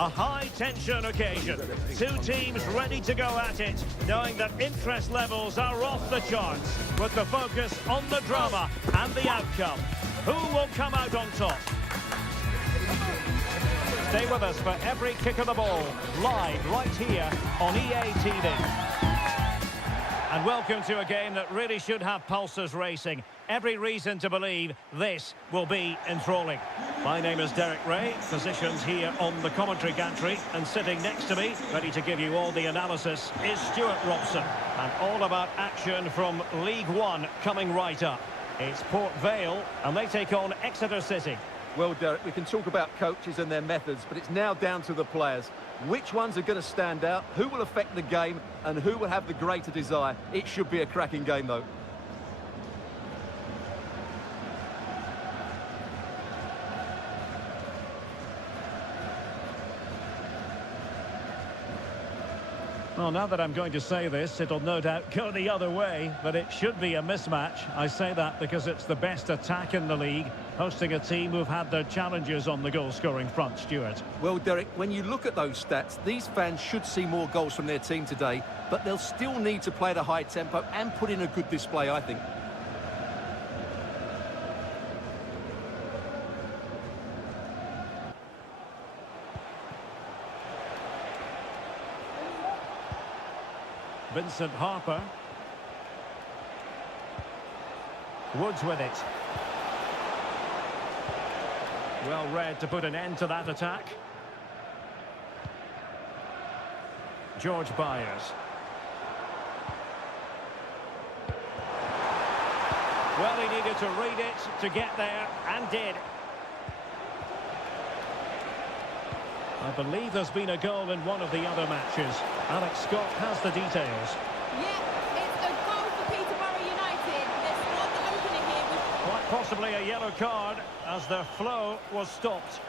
A high-tension occasion. Two teams ready to go at it, knowing that interest levels are off the charts, with the focus on the drama and the outcome. Who will come out on top? Stay with us for every kick of the ball, live right here on EA TV. And welcome to a game that really should have pulses racing. Every reason to believe this will be enthralling. My name is Derek Ray, positioned here on the commentary gantry, and sitting next to me, ready to give you all the analysis, is Stuart Robson. And all about action from League One coming right up. It's Port Vale, and they take on Exeter City. Well, Derek, we can talk about coaches and their methods, but it's now down to the players. Which ones are going to stand out, who will affect the game, and who will have the greater desire? It should be a cracking game, though. Well, now that I'm going to say this, it'll no doubt go the other way, but it should be a mismatch. I say that because it's the best attack in the league, hosting a team who've had their challenges on the goal-scoring front, Stuart. Well, Derek, when you look at those stats, these fans should see more goals from their team today, but they'll still need to play at a high tempo and put in a good display, I think. Vincent Harper. Woods with it. Well read to put an end to that attack. George Byers. Well, he needed to read it to get there, and did. I believe there's been a goal in one of the other matches. Alex Scott has the details. Yeah, it's a goal for Peterborough United. They're scored the opener here with... Quite possibly a yellow card as their flow was stopped.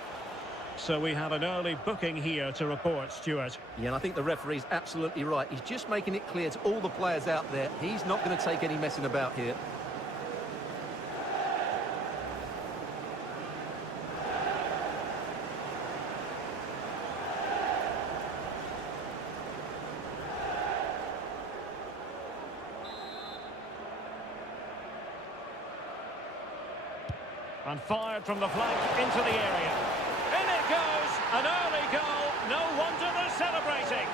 So we have an early booking here to report, Stuart. Yeah, and I think the referee's absolutely right. He's just making it clear to all the players out there, he's not going to take any messing about here. And fired from the flank into the area. In it goes! An early goal. No wonder they're celebrating.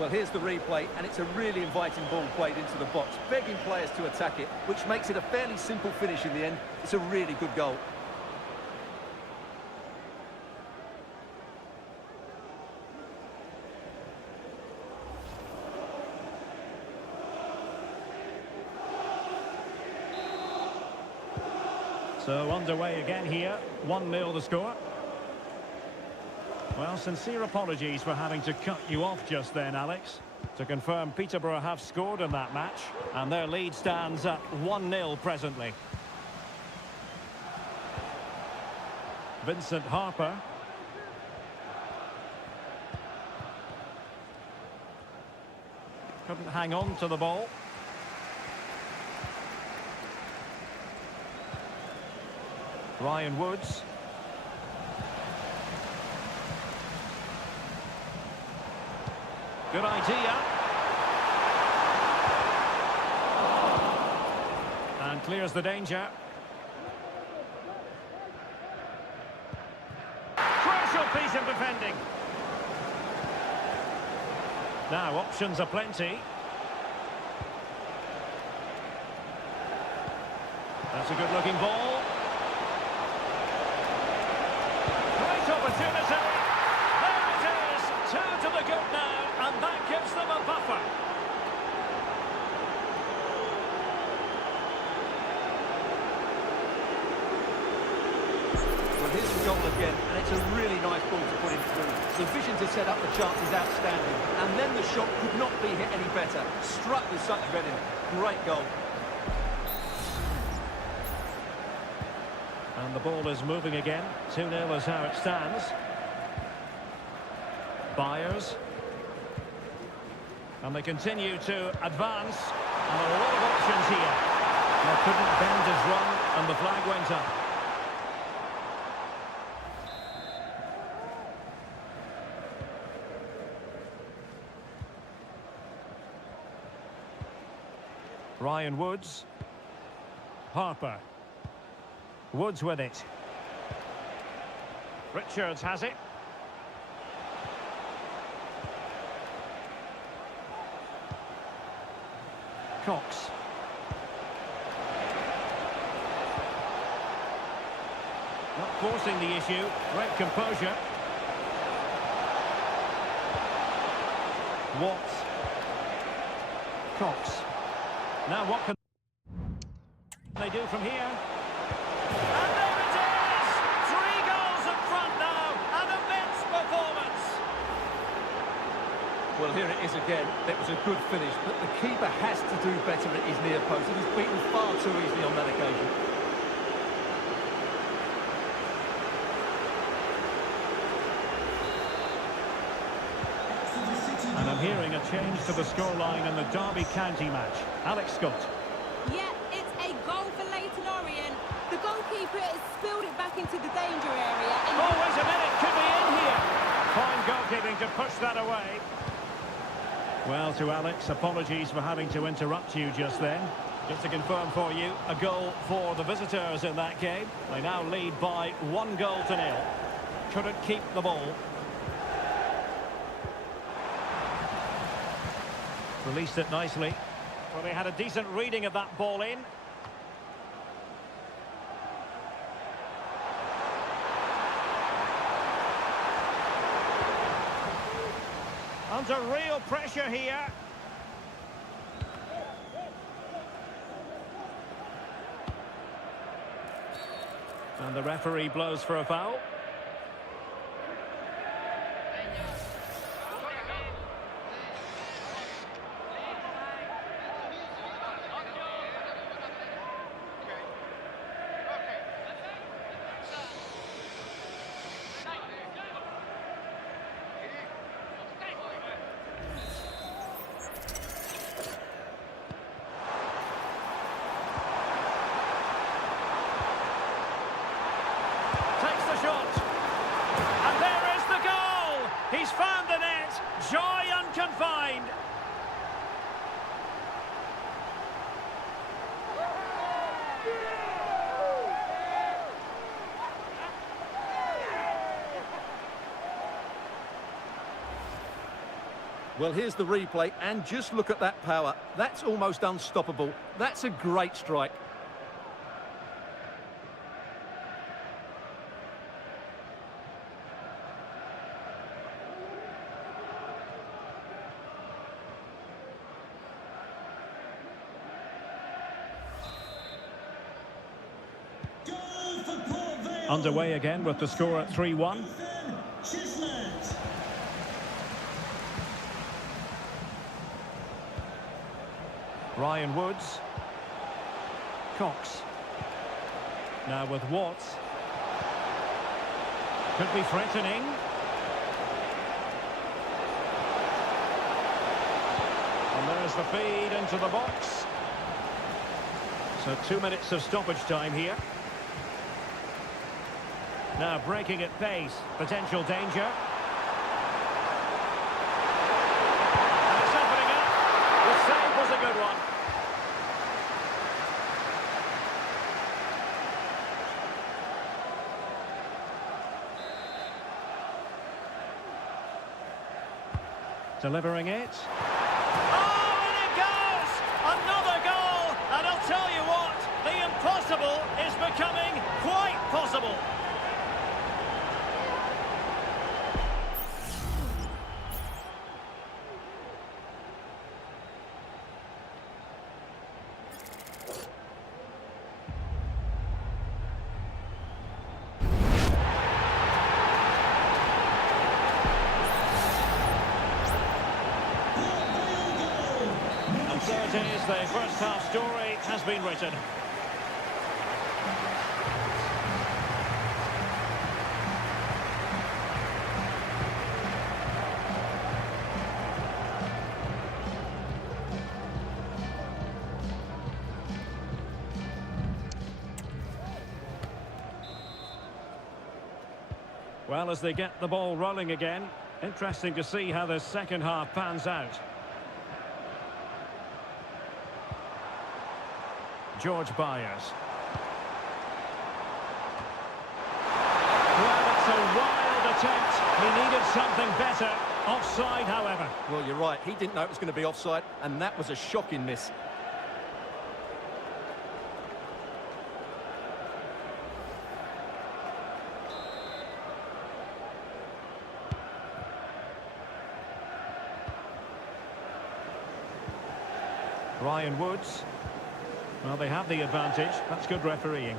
Well, here's the replay, and it's a really inviting ball played into the box, begging players to attack it, which makes it a fairly simple finish in the end. It's a really good goal. So underway again here, 1-0 the score. Well, sincere apologies for having to cut you off just then, Alex. To confirm, Peterborough have scored in that match, and their lead stands at 1-0 presently. Vincent Harper. Couldn't hang on to the ball. Ryan Woods. Good idea. And clears the danger. Crucial piece of defending. Now, options are plenty. That's a good-looking ball. Opportunity. There it is. 2 to the good now, and that gives them a buffer. Well, here's the goal again, and it's a really nice ball to put him through. The vision to set up the chance is outstanding, and then the shot could not be hit any better. Struck with such venom. Great goal. And the ball is moving again. 2-0 is how it stands. Byers. And they continue to advance. And a lot of options here. They couldn't bend his run, and the flag went up. Ryan Woods. Harper. Woods with it. Richards has it. Cox. Not forcing the issue. Great composure. Watts. Cox. Now what can they do from here? And there it is! 3 goals up front now. An immense performance. Well, here it is again. It was a good finish, but the keeper has to do better at his near post. He was beaten far too easily on that occasion. And I'm hearing a change to the scoreline in the Derby County match. Alex Scott. Yeah, it's a goal for Leighton Orient. The goalkeeper has spilled it back into the danger area. And Oh, wait a minute, could be in here. Fine goalkeeping to push that away. Well, to Alex, apologies for having to interrupt you just then. Just to confirm for you, a goal for the visitors in that game. They now lead by 1-0. Couldn't keep the ball. Released it nicely. Well, they had a decent reading of that ball in. Under real pressure here. And the referee blows for a foul. Takes the shot. And there is the goal. He's found the net. Joy unconfined. Well, here's the replay, and just look at that power. That's almost unstoppable. That's a great strike. Underway again with the score at 3-1. Ryan Woods. Cox. Now with Watts. Could be threatening. And there's the feed into the box. So 2 minutes of stoppage time here. Now breaking at pace. Potential danger. And it's opening up. The save was a good one. Delivering it. Oh, and it goes! Another goal! And I'll tell you what, the impossible is becoming quite possible. So it is, the first half story has been written. Well, as they get the ball rolling again, interesting to see how the second half pans out. George Byers. Well, it's a wild attempt. He needed something better. Offside, however. Well, you're right. He didn't know it was going to be offside, and that was a shocking miss. Ryan Woods. Well, they have the advantage. That's good refereeing.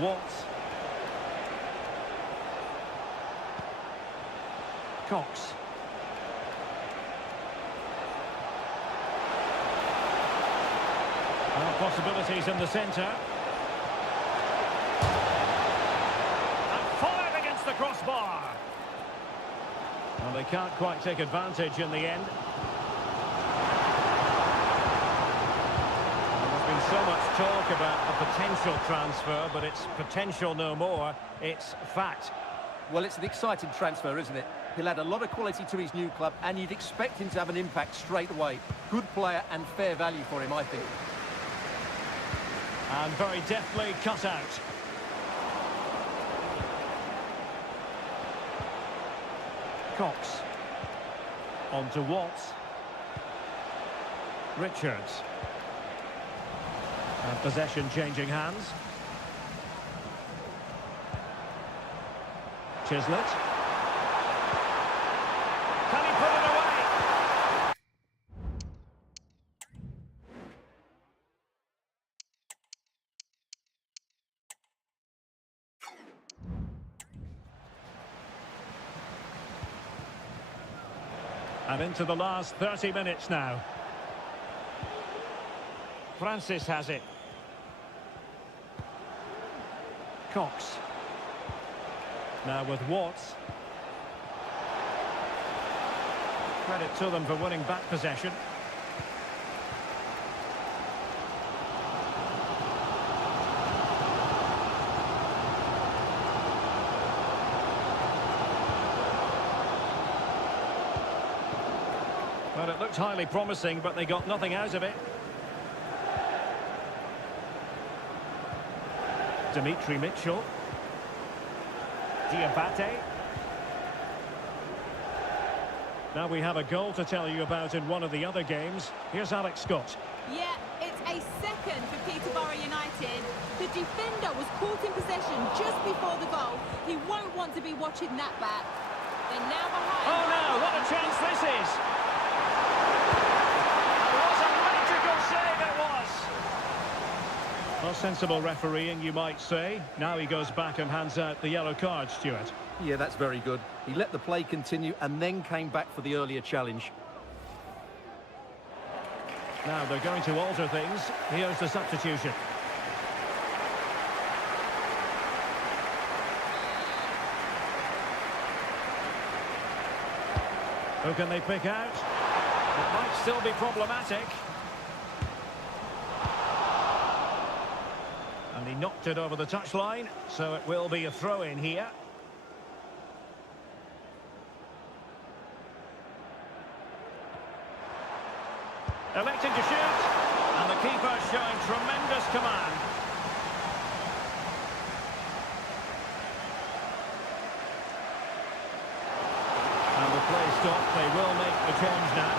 Watts. Cox. Well, possibilities in the centre. And fired against the crossbar. Well, they can't quite take advantage in the end. There's been so much talk about a potential transfer, but it's potential no more. It's fact. Well, it's an exciting transfer, isn't it? He'll add a lot of quality to his new club, and you'd expect him to have an impact straight away. Good player and fair value for him, I think. And very deftly cut out. Cox. On to Watts. Richards. And possession changing hands. Chislett. Can he put it away? And into the last 30 minutes now. Francis has it. Cox. Now with Watts. Credit to them for winning back possession. Well, it looked highly promising, but they got nothing out of it. Dimitri Mitchell. Diabate. Now we have a goal to tell you about in one of the other games. Here's Alex Scott. Yeah, it's a second for Peterborough United. The defender was caught in possession just before the goal. He won't want to be watching that back. They're now behind. Oh no, what a chance this is! And what a magical save it was! Well, sensible refereeing, you might say. Now he goes back and hands out the yellow card, Stuart. Yeah, that's very good. He let the play continue and then came back for the earlier challenge. Now they're going to alter things. Here's the substitution. Who can they pick out? It might still be problematic. And he knocked it over the touchline, so it will be a throw-in here. Electing to shoot, and the keeper showing tremendous command. And the play stopped, they will make the change now.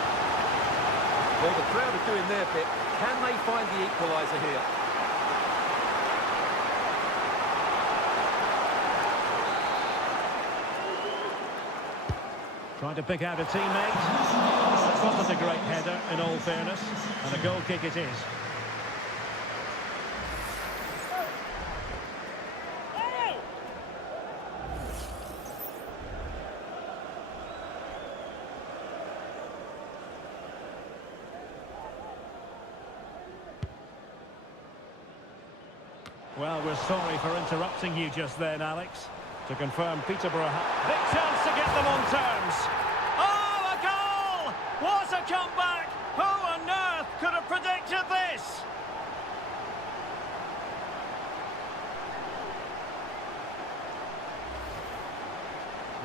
Well, the crowd are doing their bit. Can they find the equaliser here? Trying to pick out a teammate. That wasn't a great header, in all fairness. And a goal kick it is. Well, we're sorry for interrupting you just then, Alex. To confirm, Peterborough... Big chance to get them on terms. Oh, a goal! What a comeback! Who on earth could have predicted this?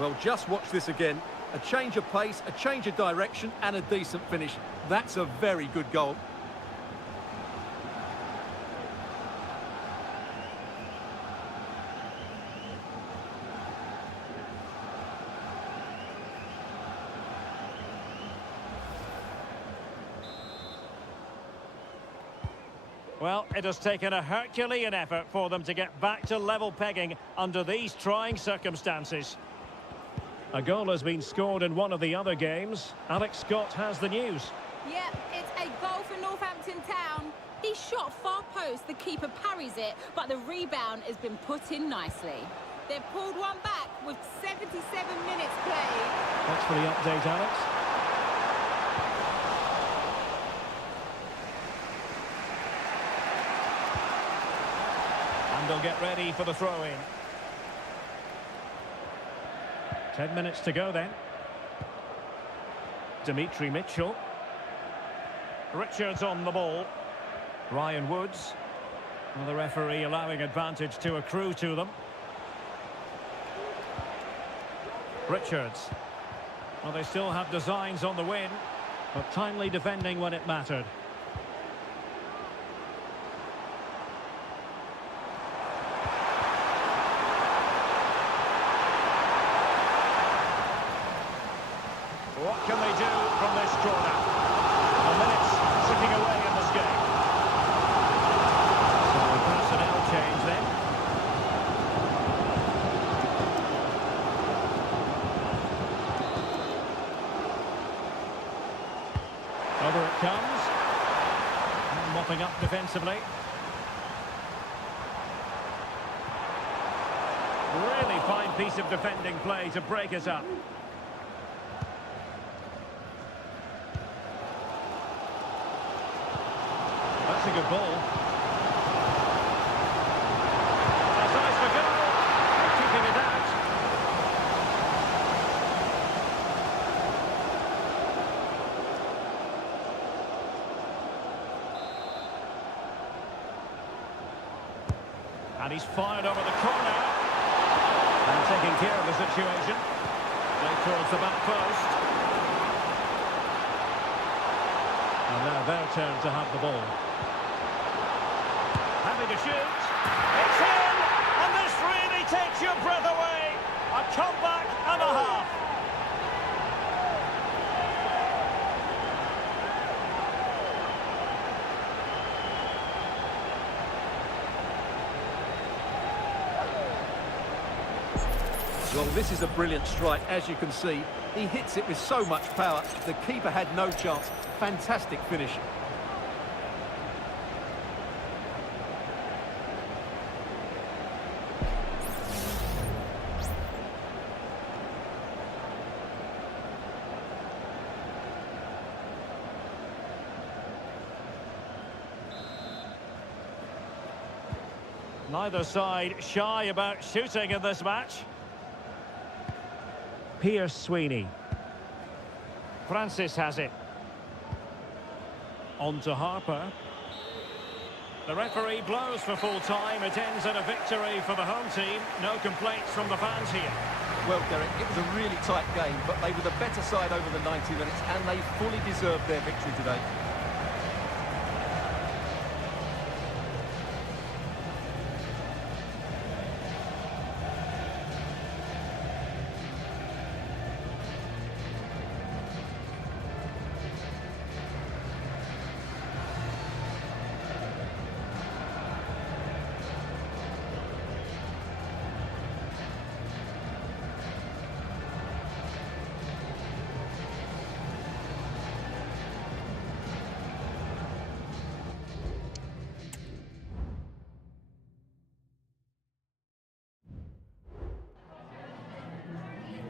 Well, just watch this again. A change of pace, a change of direction, and a decent finish. That's a very good goal. Well, it has taken a Herculean effort for them to get back to level pegging under these trying circumstances. A goal has been scored in one of the other games. Alex Scott has the news. Yep, it's a goal for Northampton Town. He shot far post, the keeper parries it, but the rebound has been put in nicely. They've pulled one back with 77 minutes played. Thanks for the update, Alex. And they'll get ready for the throw-in. 10 minutes to go then. Dimitri Mitchell. Richards on the ball. Ryan Woods. Well, the referee allowing advantage to accrue to them. Richards. Well, they still have designs on the win, but timely defending when it mattered. What can they do from this corner? The minutes ticking away in this game. So personnel change then. Over it comes. And mopping up defensively. Really fine piece of defending play to break it up. That's a good ball. That's nice for goal. They're keeping it out. And he's fired over the corner. And taking care of the situation. Play towards the back post. And now their turn to have the ball. Happy to shoot. It's in! And this really takes your breath away. A comeback and a half. Well, this is a brilliant strike, as you can see. He hits it with so much power. The keeper had no chance. Fantastic finish. Neither side shy about shooting in this match. Pierce Sweeney. Francis has it. On to Harper. The referee blows for full time. It ends in a victory for the home team. No complaints from the fans here. Well, Derek, it was a really tight game, but they were the better side over the 90 minutes, and they fully deserved their victory today.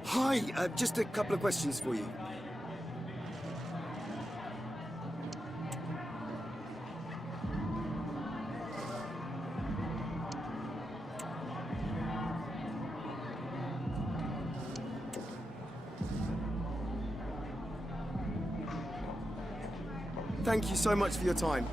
Hi, just a couple of questions for you. Thank you so much for your time.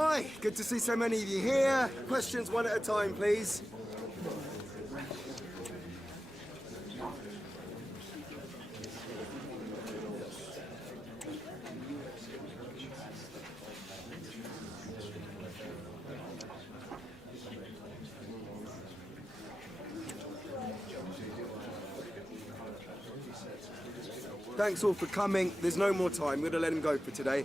Hi, good to see so many of you here. Questions one at a time, please. Thanks all for coming. There's no more time. We're going to let him go for today.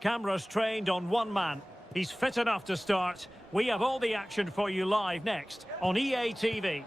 Cameras trained on one man. He's fit enough to start. We have all the action for you live next on EA TV.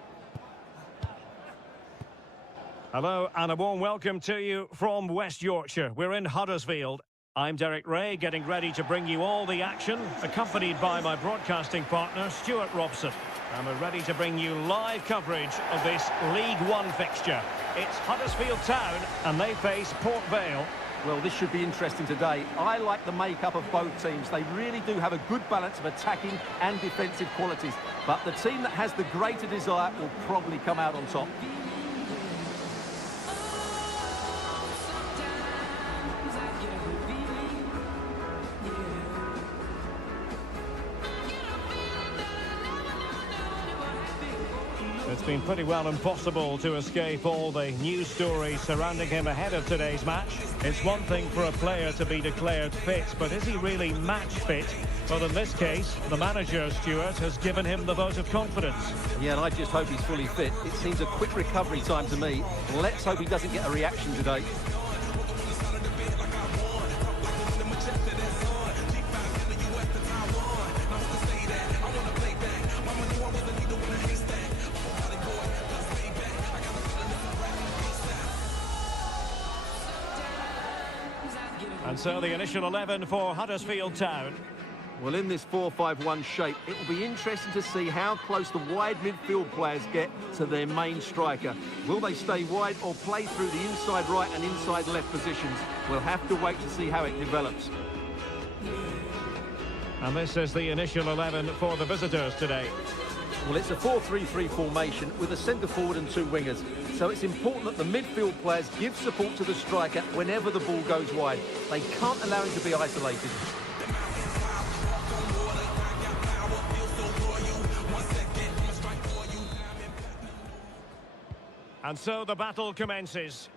Hello and a warm welcome to you from West Yorkshire. We're in Huddersfield. I'm Derek Ray, getting ready to bring you all the action, accompanied by my broadcasting partner, Stuart Robson. And we're ready to bring you live coverage of this League One fixture. It's Huddersfield Town, and they face Port Vale. Well, this should be interesting today. I like the makeup of both teams. They really do have a good balance of attacking and defensive qualities. But the team that has the greater desire will probably come out on top. It's been pretty well impossible to escape all the news stories surrounding him ahead of today's match. It's one thing for a player to be declared fit, but is he really match fit? Well, in this case, the manager, Stuart, has given him the vote of confidence. Yeah, and I just hope he's fully fit. It seems a quick recovery time to me. Let's hope he doesn't get a reaction today. And so the initial 11 for Huddersfield Town. Well, in this 4-5-1 shape, it will be interesting to see how close the wide midfield players get to their main striker. Will they stay wide or play through the inside right and inside left positions? We'll have to wait to see how it develops. And this is the initial 11 for the visitors today. Well, it's a 4-3-3 formation with a centre-forward and two wingers. So it's important that the midfield players give support to the striker whenever the ball goes wide. They can't allow him to be isolated. And so the battle commences.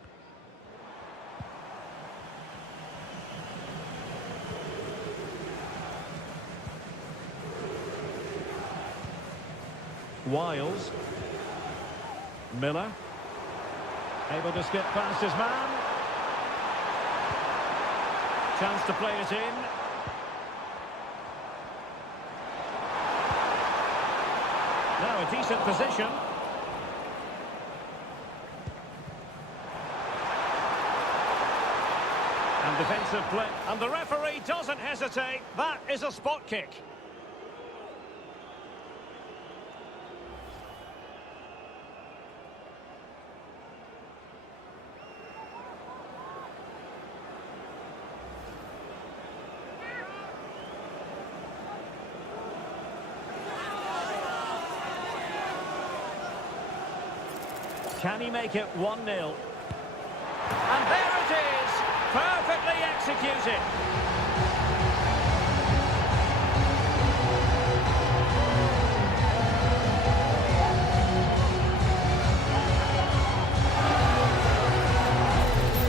Wiles. Miller. Able to skip past his man. Chance to play it in. Now a decent position. And defensive play. And the referee doesn't hesitate. That is a spot kick. Can he make it 1-0? And there it is! Perfectly executed!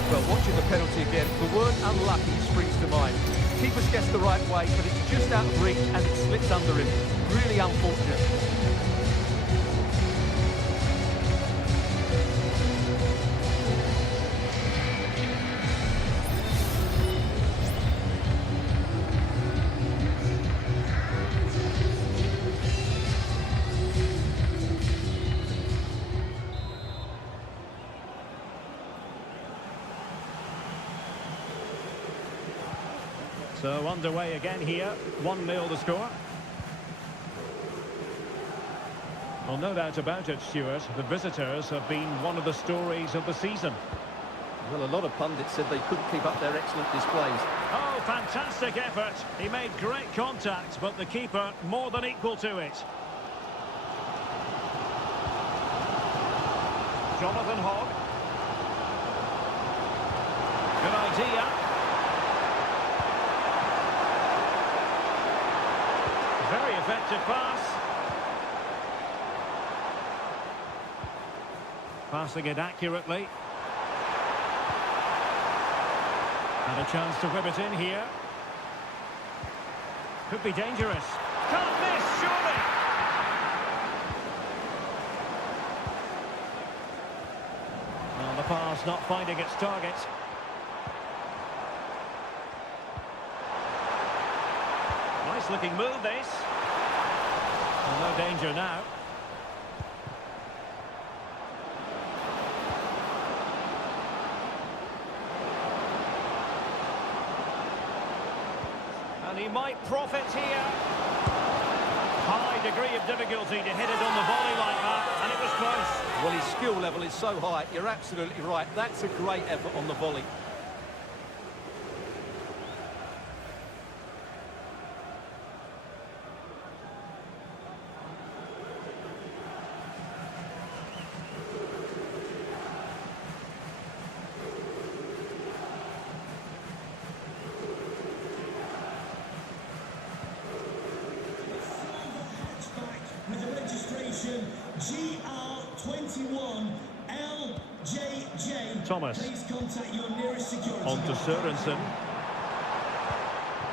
Well, watching the penalty again, the word unlucky springs to mind. Keeper's guessed the right way, but it's just out of reach and it slips under him. Really unfortunate. So underway again here, 1-0 the score. Well, no doubt about it, Stuart. The visitors have been one of the stories of the season. Well, a lot of pundits said they couldn't keep up their excellent displays. Oh, fantastic effort. He made great contact, but the keeper more than equal to it. Jonathan Hogg. Good idea. Very effective pass. Passing it accurately. And a chance to whip it in here. Could be dangerous. Can't miss, surely! Well, the pass not finding its target. Nice looking move, this. Well, no danger now. And he might profit here. High degree of difficulty to hit it on the volley like that, and it was close. Well, his skill level is so high, you're absolutely right. That's a great effort on the volley. With the registration GR21LJJ. Thomas. Please contact your nearest security. On to Sørensen.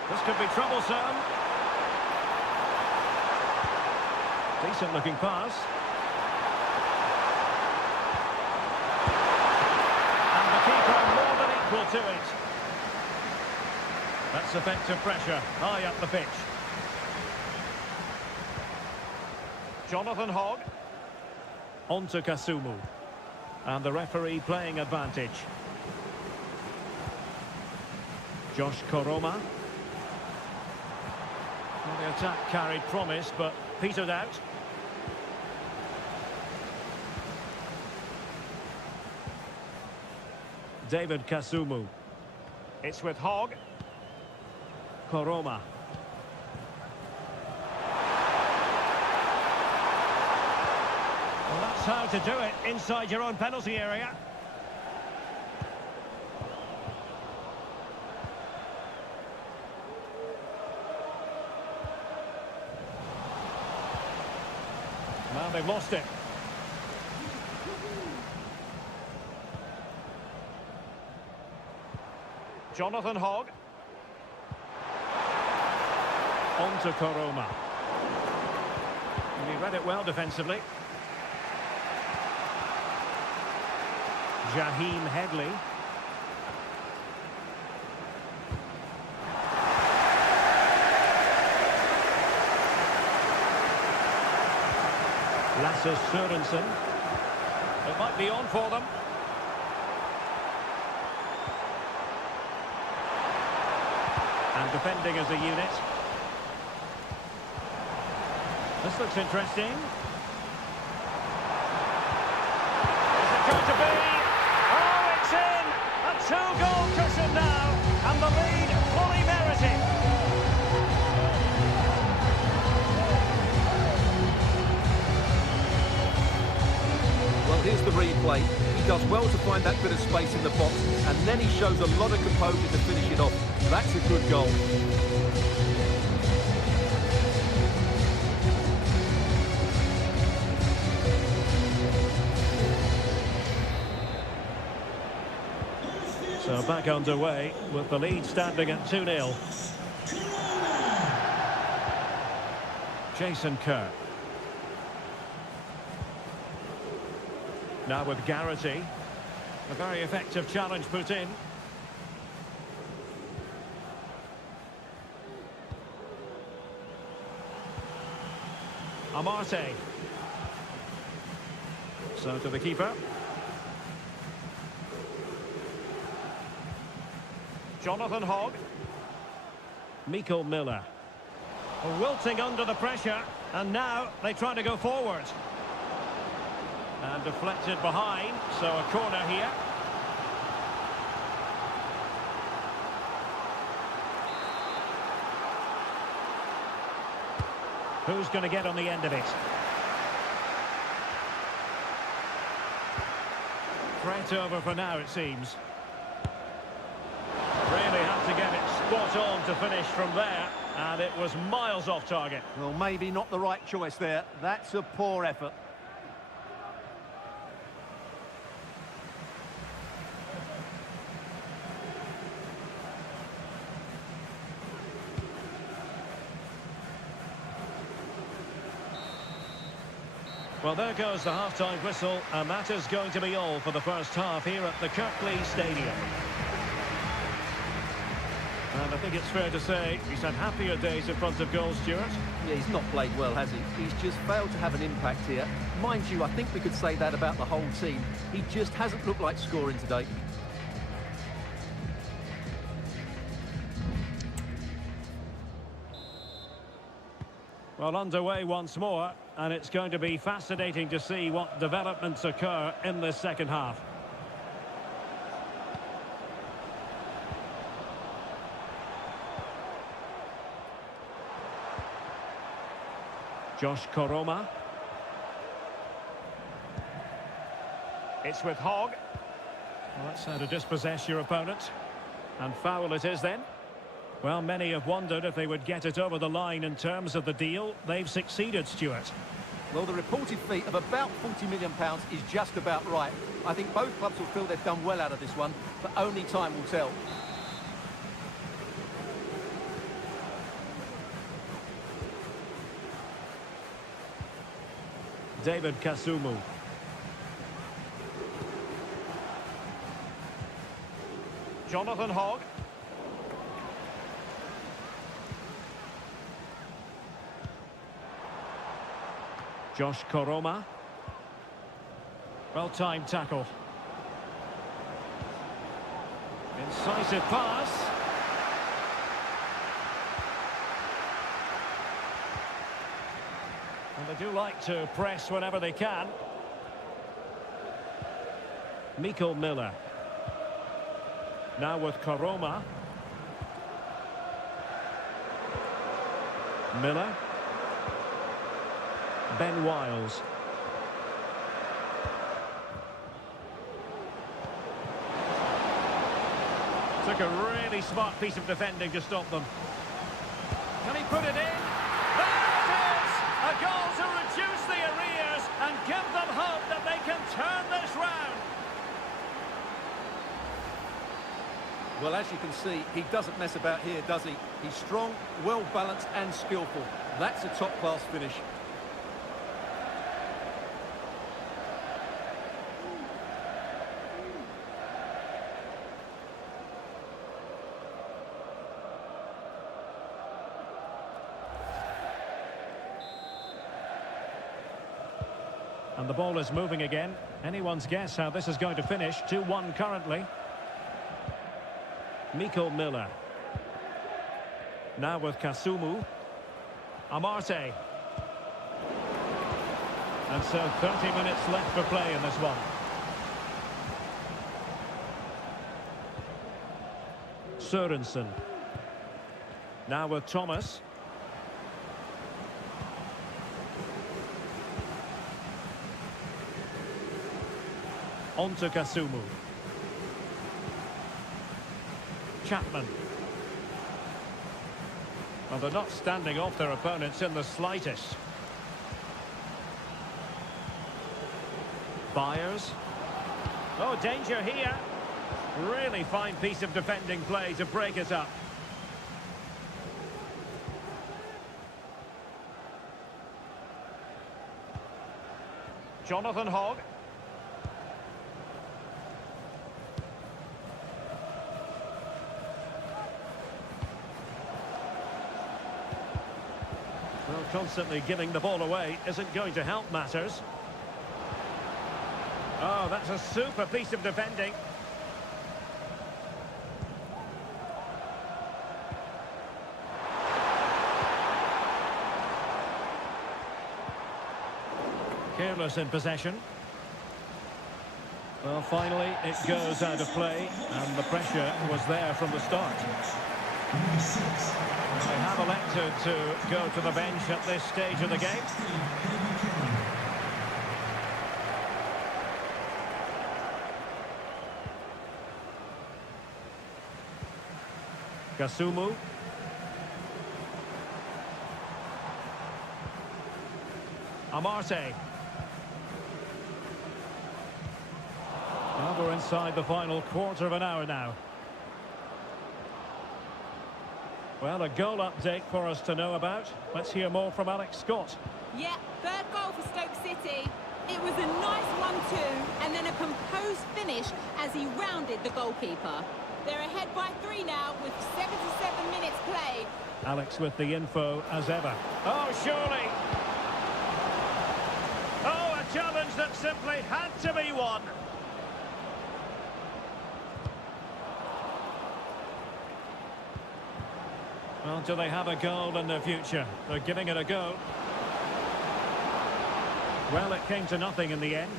This could be troublesome. Decent looking pass. And the keeper more than equal to it. That's effective pressure high up the pitch. Jonathan Hogg. On to Kasumu. And the referee playing advantage. Josh Koroma. Well, the attack carried promise, but petered out. David Kasumu. It's with Hogg. Koroma. Well, that's how to do it inside your own penalty area. Now they've lost it. Jonathan Hogg. On to Koroma. And he read it well defensively. Jaheim Headley. Lasse Sørensen. It might be on for them. And defending as a unit. This looks interesting. Is it going to be? Oh, it's in! A two-goal cushion now, and the lead fully merited. Well, here's the replay. He does well to find that bit of space in the box, and then he shows a lot of composure to finish it off. That's a good goal. So back underway with the lead standing at 2-0. Jason Kerr. Now with Garrity. A very effective challenge put in. Amarte. So to the keeper. Jonathan Hogg. Miko Miller. Wilting under the pressure, and now they try to go forward. And deflected behind, so a corner here. Who's going to get on the end of it? Threat over for now, it seems. Really had to get it spot on to finish from there, and it was miles off target. Well, maybe not the right choice there. That's a poor effort. Well, there goes the half-time whistle, and that is going to be all for the first half here at the Kirklees Stadium. And I think it's fair to say he's had happier days in front of goal, Stuart. Yeah, he's not played well, has he? He's just failed to have an impact here. Mind you, I think we could say that about the whole team. He just hasn't looked like scoring today. Well, underway once more, and it's going to be fascinating to see what developments occur in this second half. Josh Koroma. It's with Hogg. Well, that's how to dispossess your opponent. And foul it is then. Well, many have wondered if they would get it over the line in terms of the deal. They've succeeded, Stuart. Well, the reported fee of about £40 million is just about right. I think both clubs will feel they've done well out of this one, but only time will tell. David Kasumu. Jonathan Hogg. Josh Koroma. Well-timed tackle. Incisive pass. And they do like to press whenever they can. Miko Miller. Now with Koroma. Miller. Ben Wiles. Took a really smart piece of defending to stop them. Can he put it in? There it is! A goal to reduce the arrears and give them hope that they can turn this round. Well, as you can see, he doesn't mess about here, does he? He's strong, well-balanced and skillful. That's a top-class finish. And the ball is moving again. Anyone's guess how this is going to finish. 2-1 currently. Miko Miller. Now with Kasumu. Amarte. And so 30 minutes left for play in this one. Sørensen. Now with Thomas. On to Kasumu. Chapman. Well, they're not standing off their opponents in the slightest. Byers. Oh, danger here. Really fine piece of defending play to break it up. Jonathan Hogg. Well, constantly giving the ball away isn't going to help matters. Oh, that's a super piece of defending. Careless in possession. Well, finally, it goes out of play, and the pressure was there from the start. They have elected to go to the bench at this stage of the game. Kasumu. Amarte. Well, we're inside the final quarter of an hour now. Well, a goal update for us to know about. Let's hear more from Alex Scott. Yeah, third goal for Stoke City. It was a nice 1-2 and then a composed finish as he rounded the goalkeeper. They're ahead by 3 now with 77 minutes played. Alex with the info as ever. Oh, surely! Oh, a challenge that simply had to be won. Well, do they have a goal in the future? They're giving it a go. Well, it came to nothing in the end.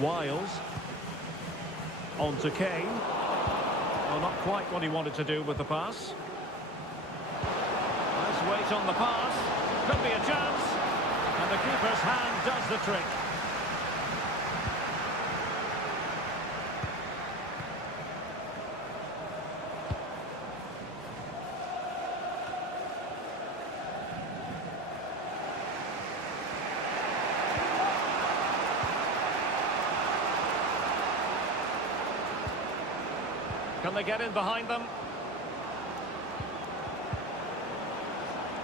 Wiles. On to Kane. Well, not quite what he wanted to do with the pass. Nice weight on the pass. Could be a chance. And the keeper's hand does the trick. Can they get in behind them?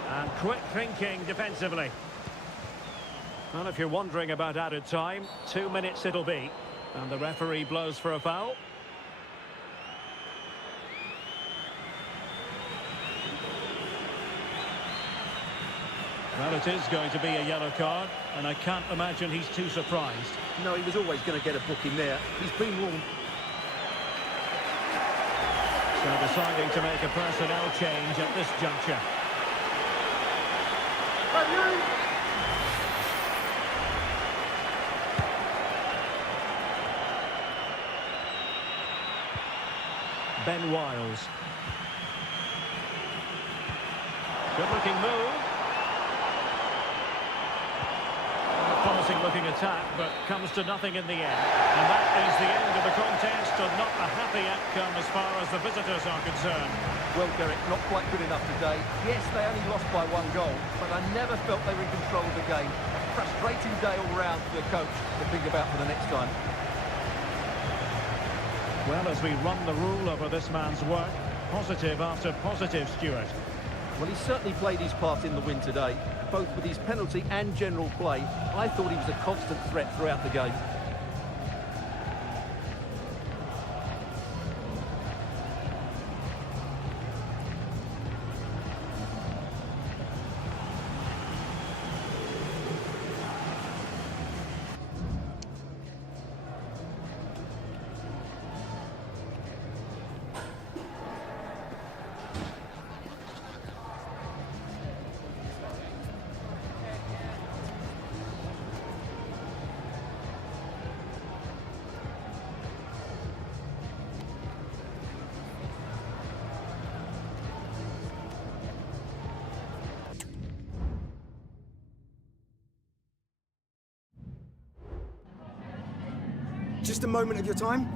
And quick thinking defensively. Well, if you're wondering about added time, 2 minutes it'll be. And the referee blows for a foul. Well, it is going to be a yellow card, and I can't imagine he's too surprised. No, he was always going to get a booking there. He's been warned. So deciding to make a personnel change at this juncture. Ben Wiles. Good-looking move. A promising looking attack, but comes to nothing in the end. And that is the end of the contest, and not a happy outcome as far as the visitors are concerned. Well, Derek, not quite good enough today. Yes, they only lost by 1 goal, but I never felt they were in control of the game. A frustrating day all round for the coach to think about for the next time. Well, as we run the rule over this man's work, positive after positive, Stuart. Well, he certainly played his part in the win today, both with his penalty and general play. I thought he was a constant threat throughout the game. Just a moment of your time.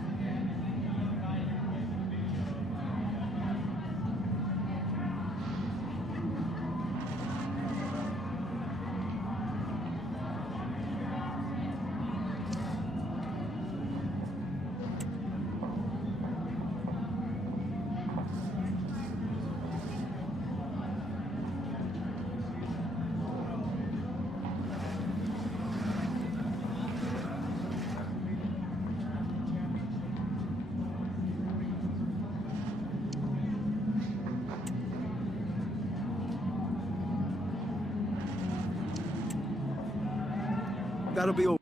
That'll be all.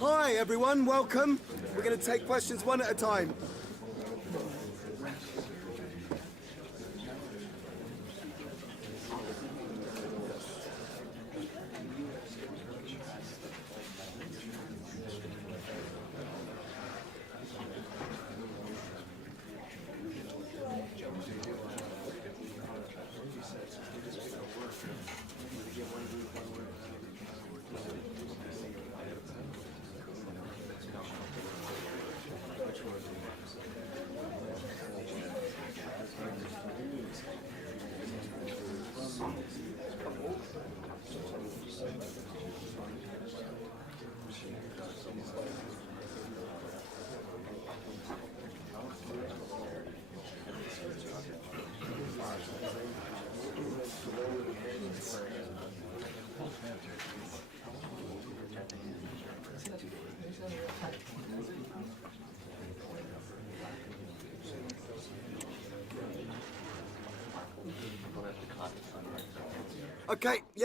Hi everyone, welcome. We're going to take questions one at a time. Okay, yeah.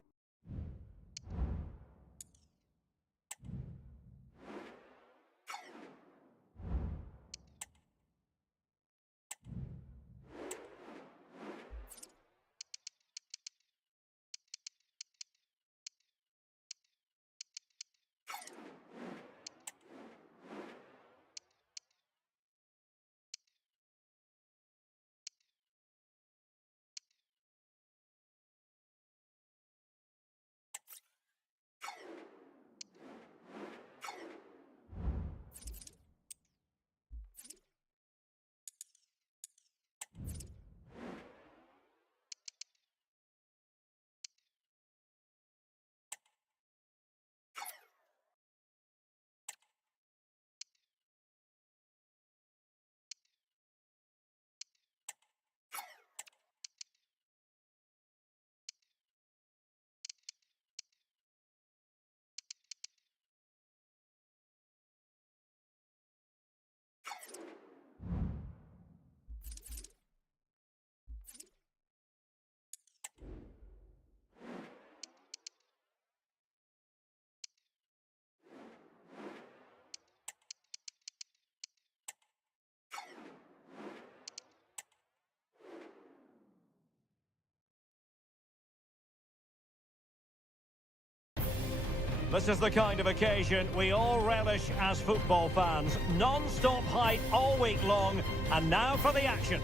This is the kind of occasion we all relish as football fans. Non-stop hype all week long, and now for the action.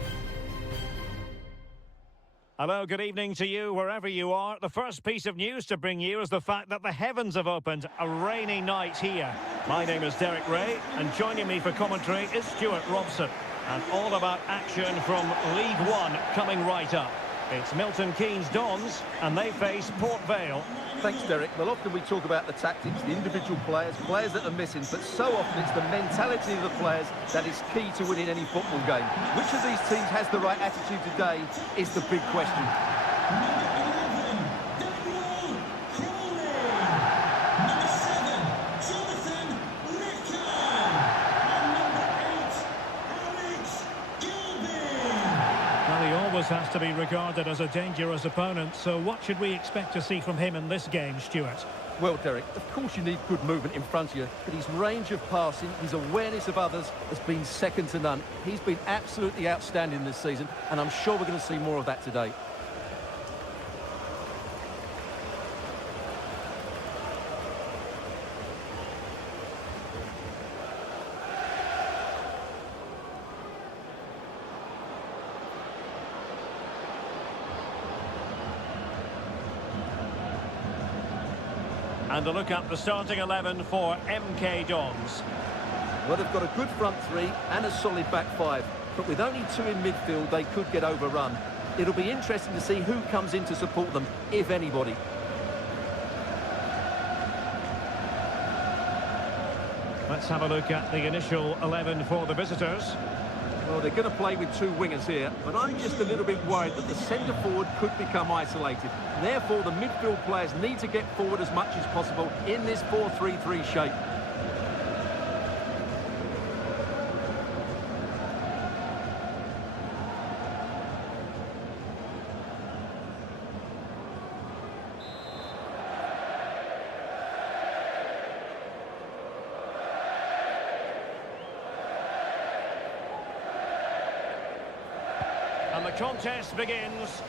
Hello, good evening to you wherever you are. The first piece of news to bring you is the fact that the heavens have opened. A rainy night here. My name is Derek Ray, and joining me for commentary is Stuart Robson. And all about action from League One coming right up. It's Milton Keynes Dons, and they face Port Vale. Thanks, Derek. Well, often we talk about the tactics, the individual players that are missing, but so often it's the mentality of the players that is key to winning any football game. Which of these teams has the right attitude today is the big question. Has to be regarded as a dangerous opponent, so what should we expect to see from him in this game, Stuart? Well, Derek, of course you need good movement in front of you, but his range of passing, his awareness of others has been second to none. He's been absolutely outstanding this season, and I'm sure we're going to see more of that today. And a look at the starting 11 for MK Dons. Well, they've got a good front three and a solid back five, but with only two in midfield, they could get overrun. It'll be interesting to see who comes in to support them, if anybody. Let's have a look at the initial 11 for the visitors. Well, they're going to play with two wingers here, but I'm just a little bit worried that the centre forward could become isolated. Therefore, the midfield players need to get forward as much as possible in this 4-3-3 shape. contest begins.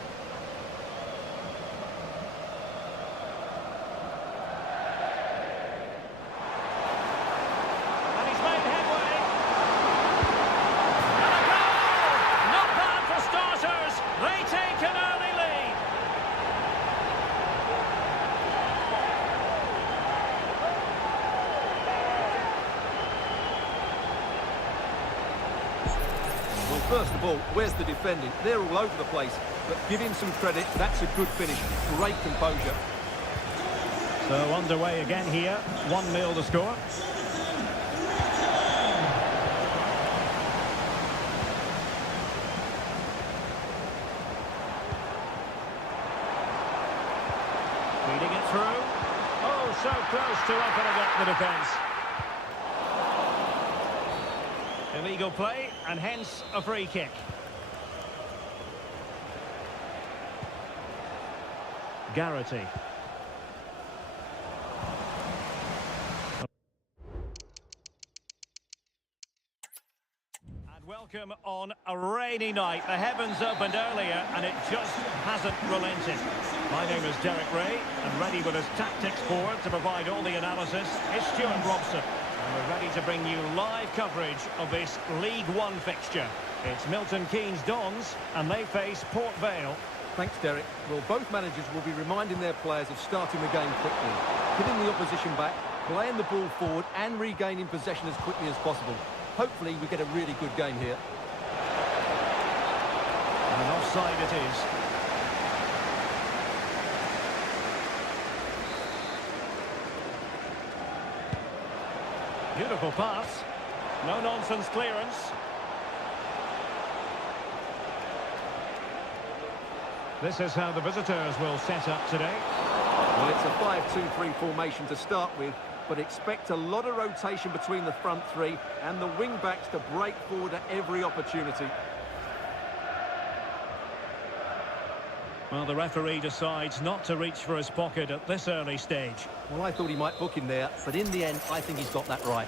And he's made headway. And a goal! Not bad for starters. They take an early lead. Well, first of all, where's the defending? They're all over the place, but give him some credit. That's a good finish. Great composure. So underway again here. 1-0 the score. Feeding it through. Oh, so close to opening up the defence. Illegal play, and hence a free kick. Garrity. And welcome on a rainy night. The heavens opened earlier, and it just hasn't relented. My name is Derek Ray, and ready with his tactics board to provide all the analysis is Stuart Robson. And we're ready to bring you live coverage of this League One fixture. It's Milton Keynes Dons, and they face Port Vale. Thanks, Derek. Well, both managers will be reminding their players of starting the game quickly, hitting the opposition back, playing the ball forward and regaining possession as quickly as possible. Hopefully we get a really good game here. And offside it is. Beautiful pass. No-nonsense clearance. This is how the visitors will set up today. Well, it's a 5-2-3 formation to start with, but expect a lot of rotation between the front three and the wing-backs to break forward at every opportunity. Well, the referee decides not to reach for his pocket at this early stage. Well, I thought he might book him there, but in the end, I think he's got that right.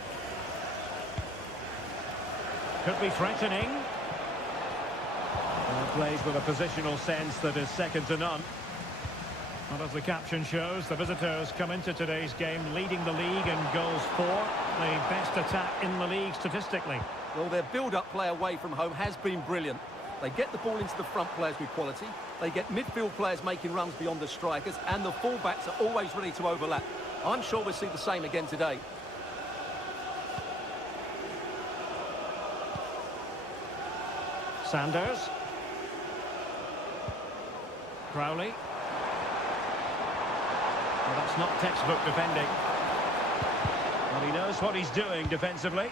Could be threatening. Plays with a positional sense that is second to none. Well, as the caption shows, the visitors come into today's game leading the league in goals for, the best attack in the league statistically. Well, their build-up play away from home has been brilliant. They get the ball into the front players with quality, they get midfield players making runs beyond the strikers, and the full-backs are always ready to overlap. I'm sure we'll see the same again today. Sanders. Crowley. Well, that's not textbook defending. Well, he knows what he's doing defensively.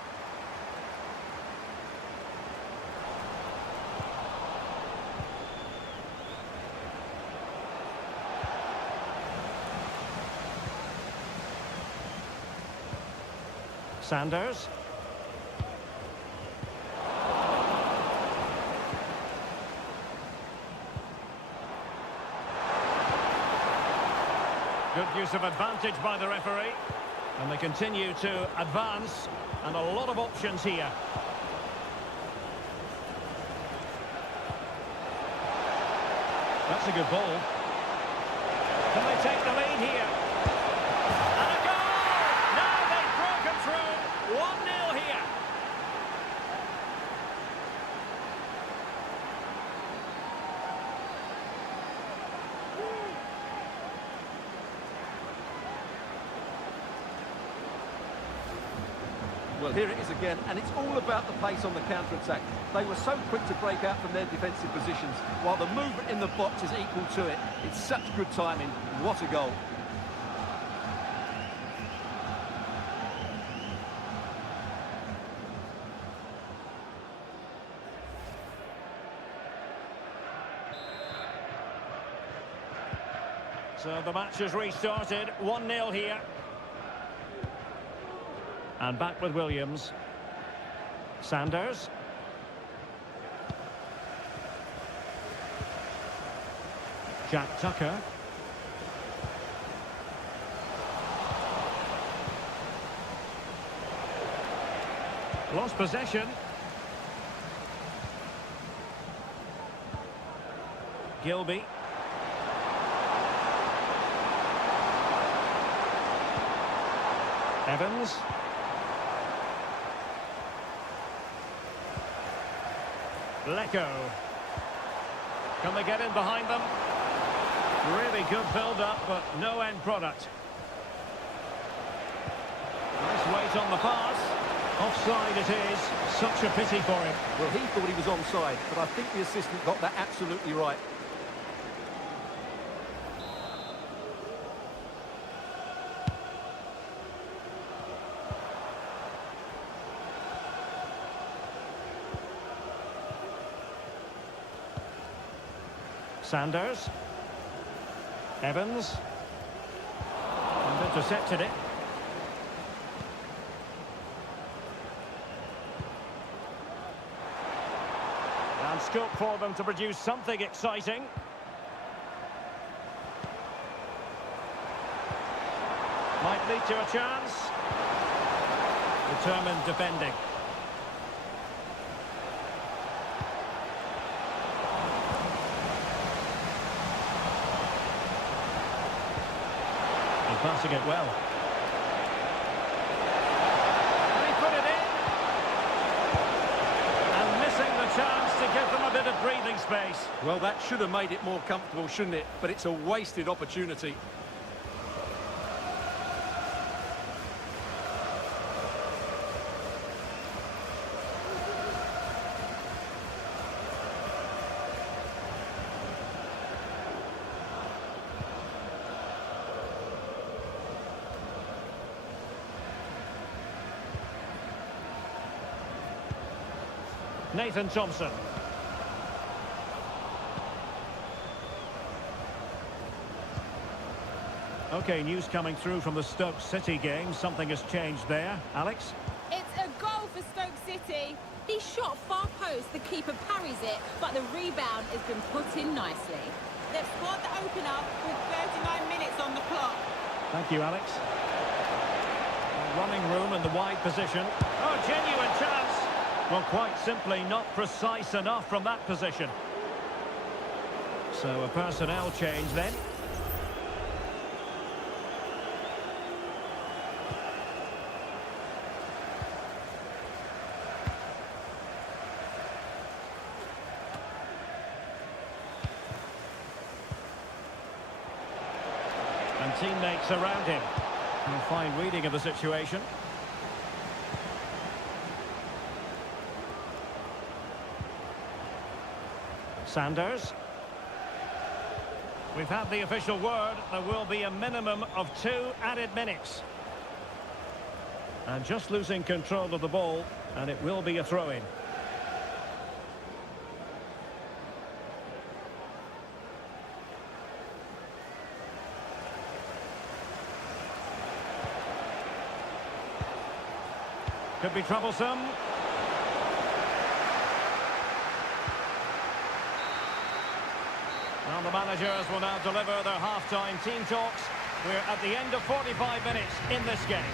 Sanders. Good use of advantage by the referee. And they continue to advance. And a lot of options here. That's a good ball. Can they take the lead here? And a goal! Now they've broken through. 1-0 here. Well, here it is again, and it's all about the pace on the counter-attack. They were so quick to break out from their defensive positions, while the movement in the box is equal to it. It's such good timing. What a goal. So the match has restarted. 1-0 here. And back with Williams. Sanders. Jack Tucker. Lost possession. Gilby. Evans. Lecco. Can they get in behind them? Really good build-up, but no end product. Nice weight on the pass. Offside it is. Such a pity for him. Well, he thought he was onside, but I think the assistant got that absolutely right. Sanders. Evans. And intercepted it. And scope for them to produce something exciting. Might lead to a chance. Determined defending. Passing it well. And he put it in. And missing the chance to give them a bit of breathing space. Well, that should have made it more comfortable, shouldn't it? But it's a wasted opportunity. Nathan Thompson. Okay, news coming through from the Stoke City game. Something has changed there. Alex? It's a goal for Stoke City. He shot far post, the keeper parries it, but the rebound has been put in nicely. They've scored the opener with 39 minutes on the clock. Thank you, Alex. Running room in the wide position. Oh, genuine chance. Well, quite simply not precise enough from that position. So a personnel change then. And teammates around him. A fine reading of the situation. Sanders. We've had the official word. There will be a minimum of 2 added minutes. And just losing control of the ball, and it will be a throw-in. Could be troublesome. Well, the managers will now deliver their half-time team talks. We're at the end of 45 minutes in this game.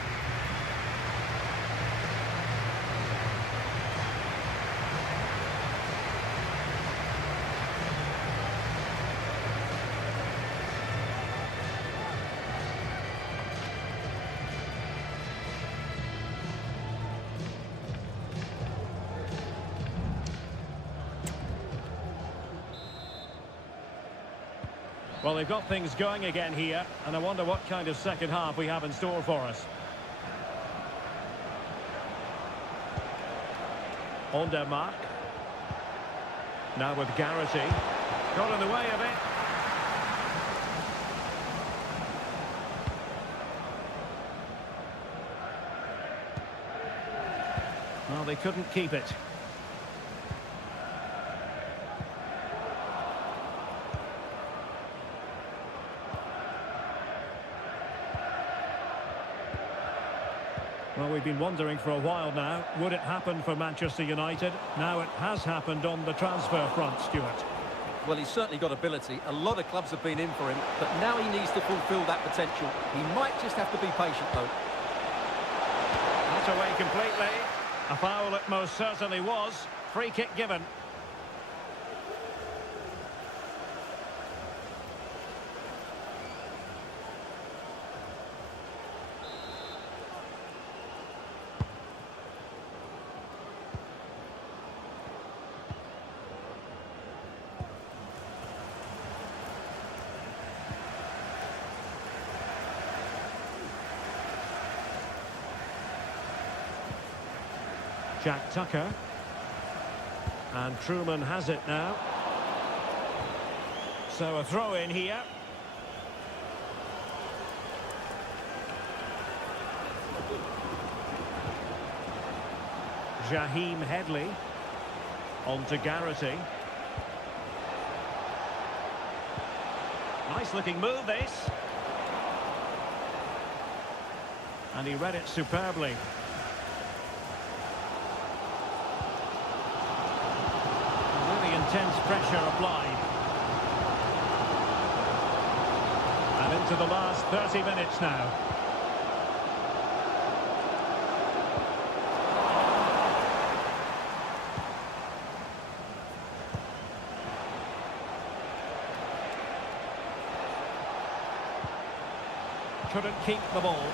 Well, they've got things going again here, and I wonder what kind of second half we have in store for us. On their mark. Now with Garrity. Got in the way of it. Well, they couldn't keep it. Well, we've been wondering for a while now, would it happen for Manchester United? Now it has happened on the transfer front, Stuart. Well, he's certainly got ability. A lot of clubs have been in for him, but now he needs to fulfil that potential. He might just have to be patient, though. Not away completely. A foul it most certainly was. Free kick given. Jack Tucker. And Truman has it now. So a throw in here. Jaheim Headley. On to Garrity. Nice looking move this. And he read it superbly. Really intense pressure applied. And into the last 30 minutes now. Couldn't keep the ball.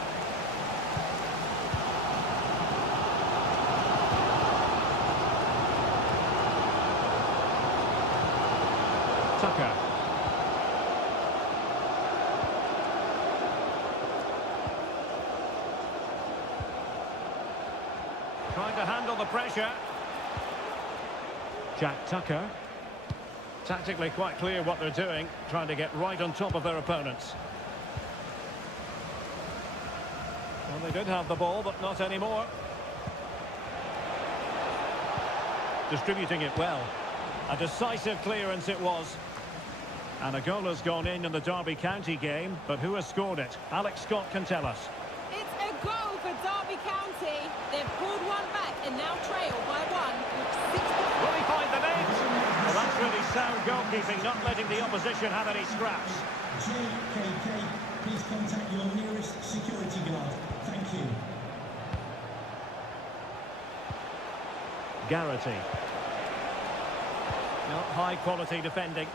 Tucker. Trying to handle the pressure. Jack Tucker. Tactically quite clear what they're doing, trying to get right on top of their opponents. Well, they did have the ball, but not anymore. Distributing it well. A decisive clearance it was. And a goal has gone in the Derby County game, but who has scored it? Alex Scott can tell us. It's a goal for Derby County. They've pulled one back and now trail by one with 60. Will he find the net? Well, that's really sound goalkeeping, not letting the opposition have any scraps. JKK, please contact your nearest security guard. Thank you. Garrity. Not high quality defending.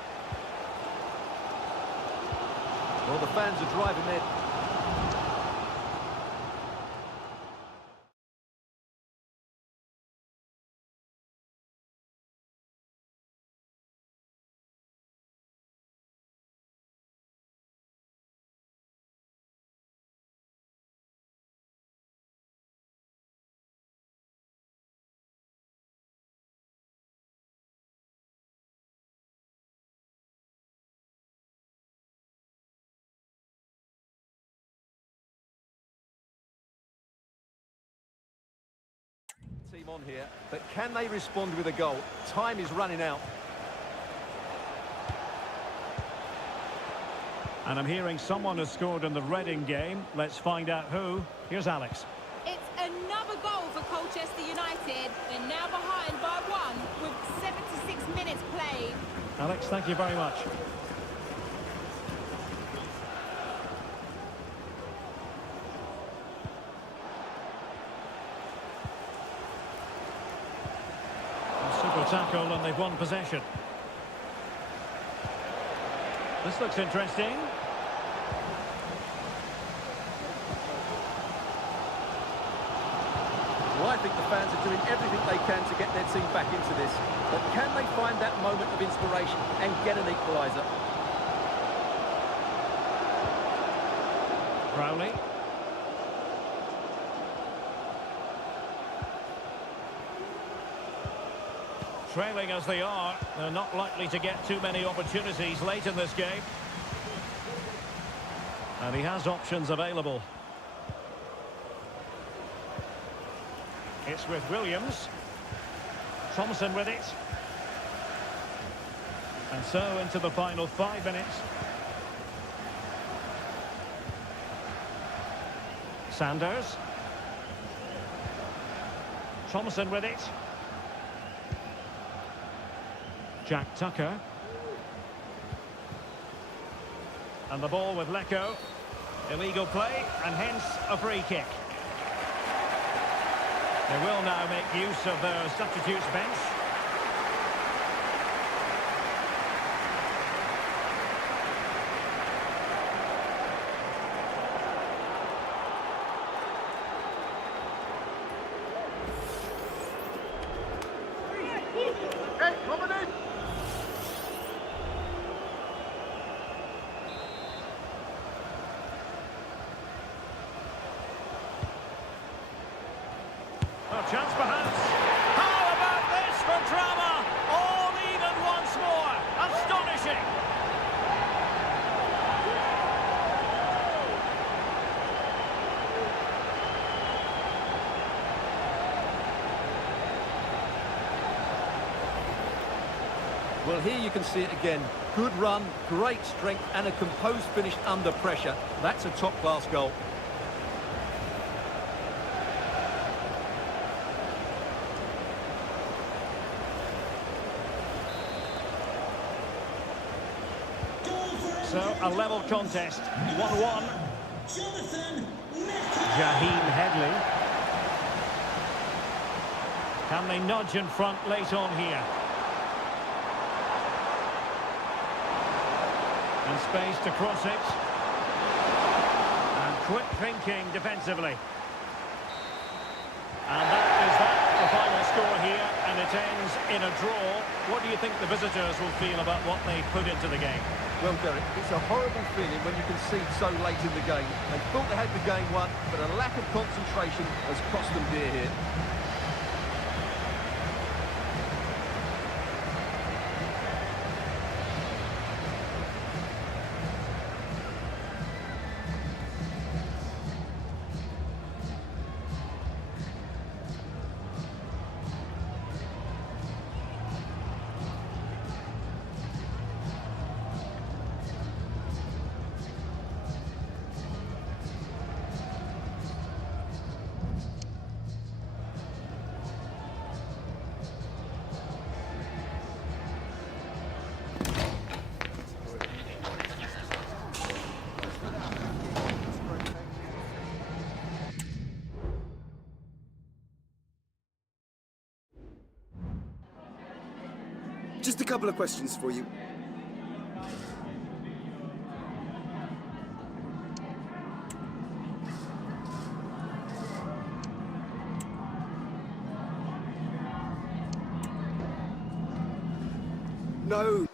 Well, the fans are driving their... team on here, but can they respond with a goal? Time is running out. And I'm hearing someone has scored in the Reading game. Let's find out who. Here's Alex. It's another goal for Colchester United. They're now behind by one with 76 minutes played. Alex, thank you very much. Tackle and they've won possession. This looks interesting. Well, I think the fans are doing everything they can to get their team back into this. But can they find that moment of inspiration and get an equaliser? Crowley. Trailing as they are, they're not likely to get too many opportunities late in this game. And he has options available. It's with Williams. Thompson with it. And so into the final 5 minutes. Sanders. Thompson with it. Jack Tucker. And the ball with Lecco. Illegal play, and hence a free kick. They will now make use of their substitutes bench. Chance perhaps. Well, here you can see it again. Good run, great strength, and a composed finish under pressure. That's a top-class goal. So, a level contest, 1-1. Jaheem Headley. Can they nudge in front late on here? And space to cross it. And quick thinking defensively. And that is the final score here, and it ends in a draw. What do you think the visitors will feel about what they put into the game? Well, Derek, it's a horrible feeling when you concede so late in the game. They thought they had the game won, but a lack of concentration has cost them dear here. Just a couple of questions for you. No.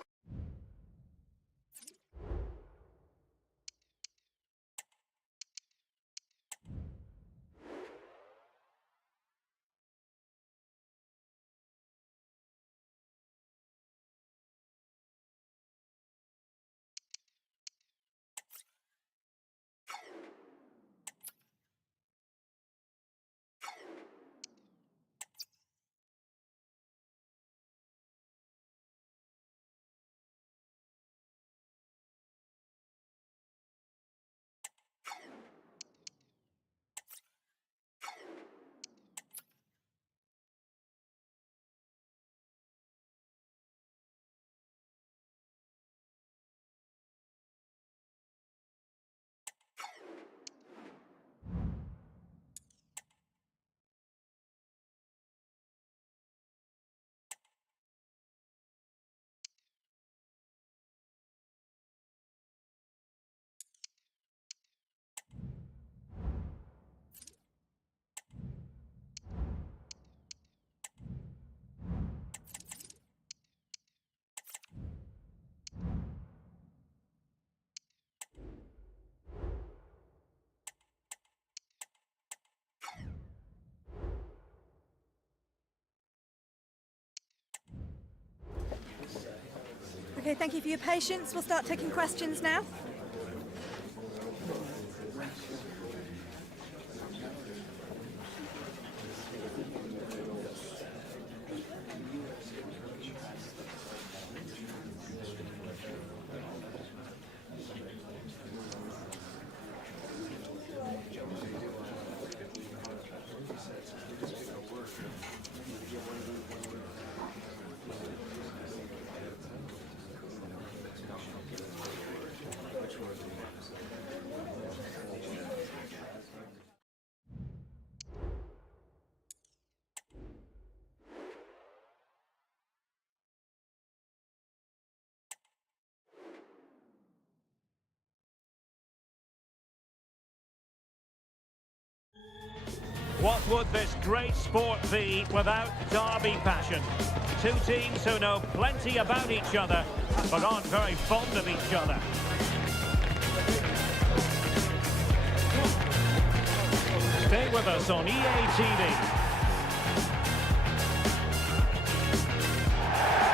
Okay, thank you for your patience. We'll start taking questions now. What would this great sport be without derby passion? Two teams who know plenty about each other, but aren't very fond of each other. Stay with us on EA TV.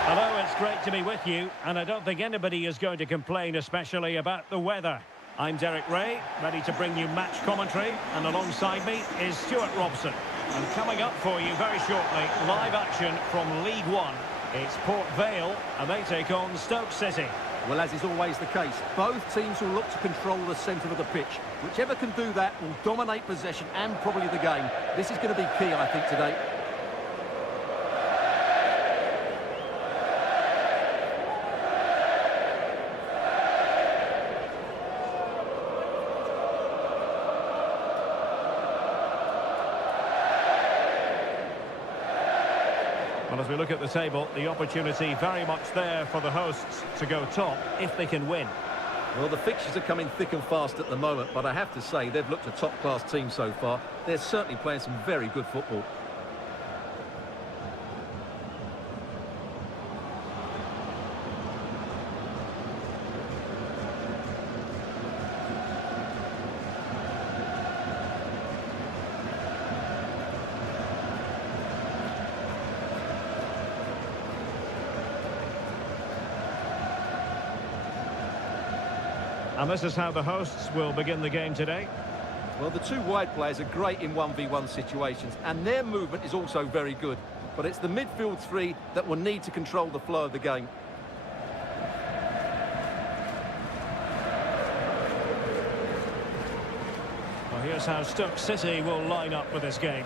Hello, it's great to be with you, and I don't think anybody is going to complain, especially about the weather. I'm Derek Ray, ready to bring you match commentary, and alongside me is Stuart Robson. And coming up for you very shortly, live action from League One. It's Port Vale, and they take on Stoke City. Well, as is always the case, both teams will look to control the centre of the pitch. Whichever can do that will dominate possession and probably the game. This is going to be key, I think, today. Well, as we look at the table, the opportunity very much there for the hosts to go top if they can win. Well, the fixtures are coming thick and fast at the moment, but I have to say they've looked a top-class team so far. They're certainly playing some very good football. And this is how the hosts will begin the game today. Well, the two wide players are great in 1v1 situations, and their movement is also very good. But it's the midfield three that will need to control the flow of the game. Well, here's how Stoke City will line up for this game.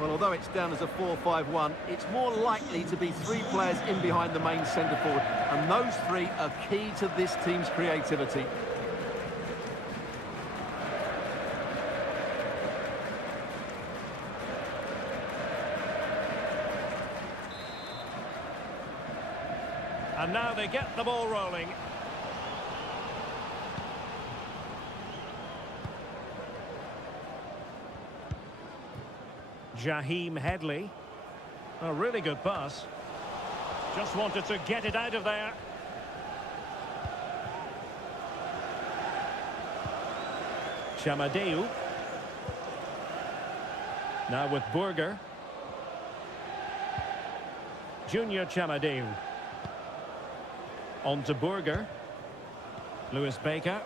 Well, although it's down as a 4-5-1, it's more likely to be three players in behind the main centre forward, and those three are key to this team's creativity. And now they get the ball rolling. Jaheim Headley. A really good pass. Just wanted to get it out of there. Chamadeu. Now with Burger. Junior Chamadeu. On to Burger. Lewis Baker.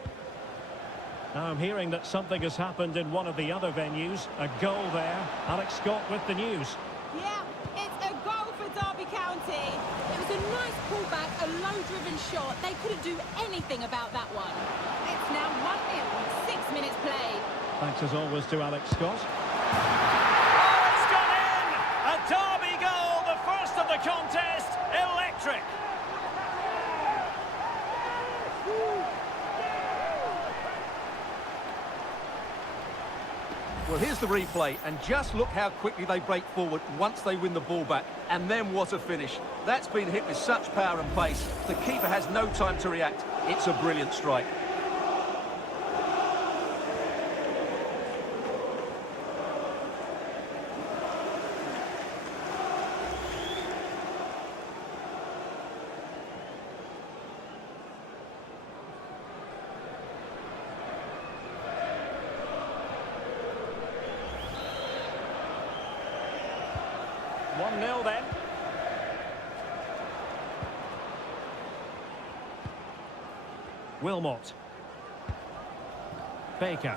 Now I'm hearing that something has happened in one of the other venues. A goal there. Alex Scott with the news. Yeah, it's a goal for Derby County. It was a nice pullback, a low-driven shot. They couldn't do anything about that one. It's now 1-0 with 6 minutes played. Thanks as always to Alex Scott. Oh, it's gone in! A Derby goal, the first of the contest. Electric. Well, here's the replay, and just look how quickly they break forward once they win the ball back. And then what a finish. That's been hit with such power and pace. The keeper has no time to react. It's a brilliant strike. Nil then. Wilmot. Baker.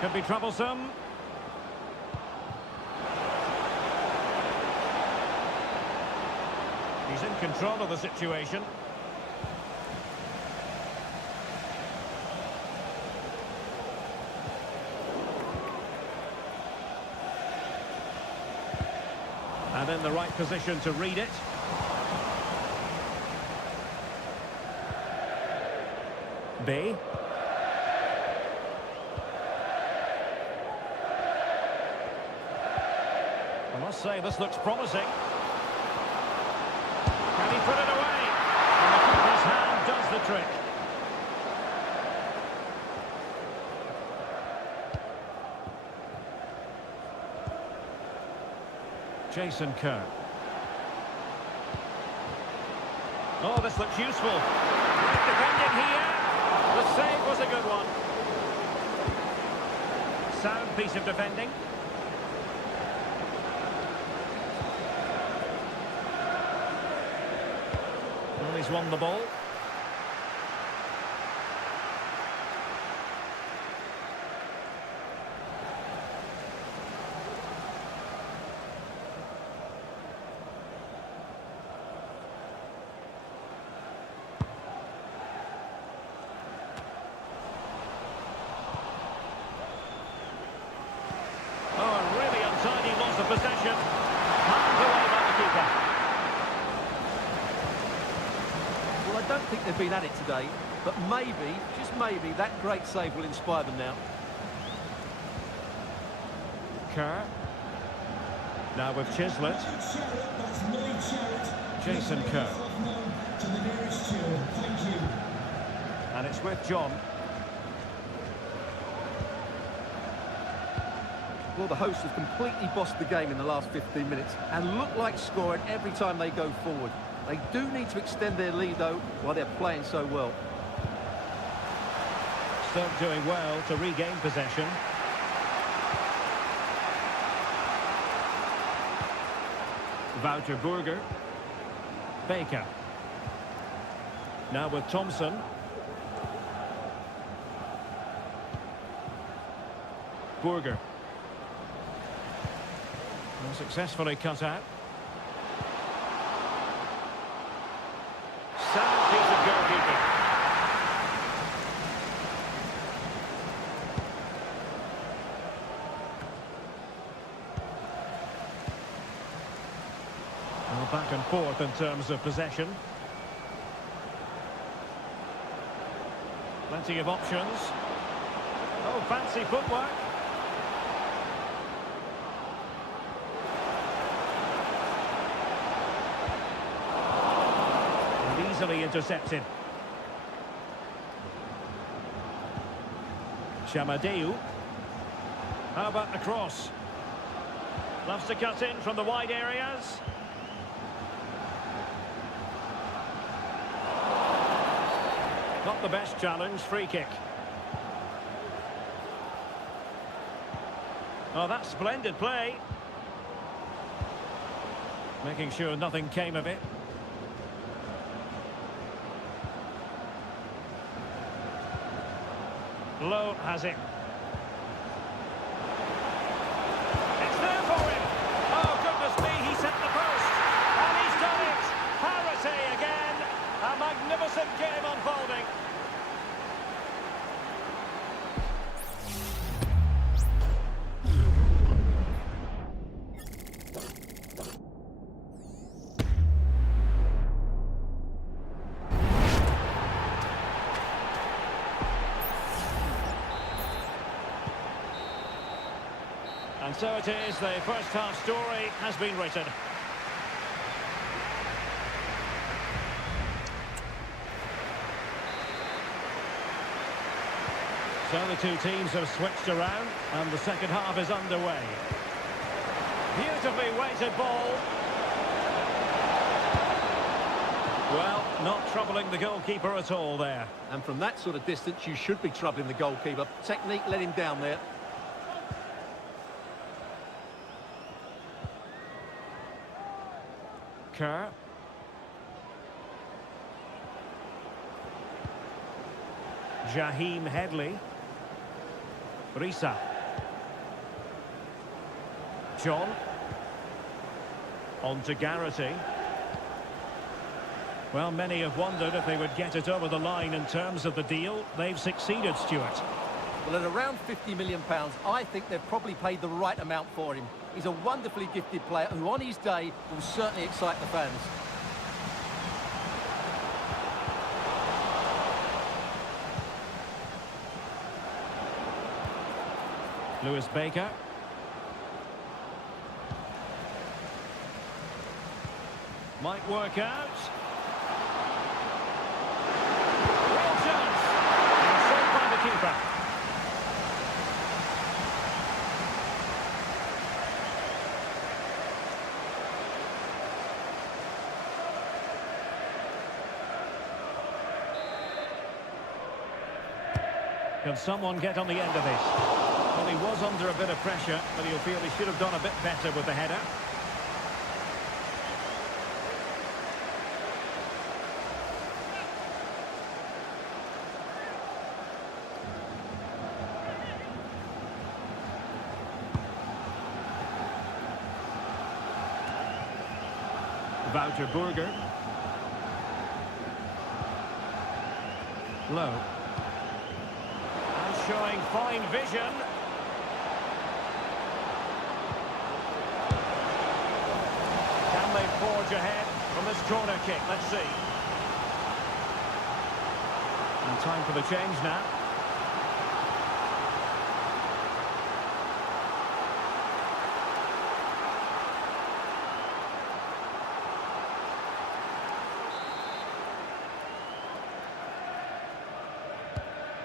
Could be troublesome. He's in control of the situation. And in the right position to read it. B. I must say, this looks promising. Can he put it away? And the keeper's hand does the trick. Jason Kerr. Oh, this looks useful. Great defending here. The save was a good one. Sound piece of defending. Well, he's won the ball. Palmed away by the keeper. Well, I don't think they've been at it today, but maybe, just maybe, that great save will inspire them now. Kerr. Now with Chislett. Jason Kerr. To the nearest steward. Thank you. And it's with John. Well, the hosts have completely bossed the game in the last 15 minutes and look like scoring every time they go forward. They do need to extend their lead, though, while they're playing so well. Stoke doing well to regain possession. Wouter Burger. Baker. Now with Thompson. Burger. And successfully cut out. Sound piece of goalkeeping. Well, back and forth in terms of possession. Plenty of options. Oh, fancy footwork. And easily intercepted. Shamadeu. How about the cross? Loves to cut in from the wide areas. Not the best challenge, free kick. Oh, that's splendid play. Making sure nothing came of it. Lowe has it. It's there for him. Oh, goodness me, he set the post. And he's done it. Parity again. A magnificent game unfolding. And so it is, the first half story has been written. So the two teams have switched around and the second half is underway. Beautifully weighted ball. Well, not troubling the goalkeeper at all there. And from that sort of distance, you should be troubling the goalkeeper. Technique let him down there. Kerr. Jaheim Headley. Risa. John. On to Garrity. Well, many have wondered if they would get it over the line in terms of the deal. They've succeeded, Stuart. Well, at around £50 million, I think they've probably paid the right amount for him. He's a wonderfully gifted player who, on his day, will certainly excite the fans. Lewis Baker. Might work out. Real chance. And saved by the keeper. Can someone get on the end of this? Well, he was under a bit of pressure, but he'll feel he should have done a bit better with the header. Wouter Burger. Lowe. And showing fine vision. forge ahead from this corner kick. Let's see. And time for the change now.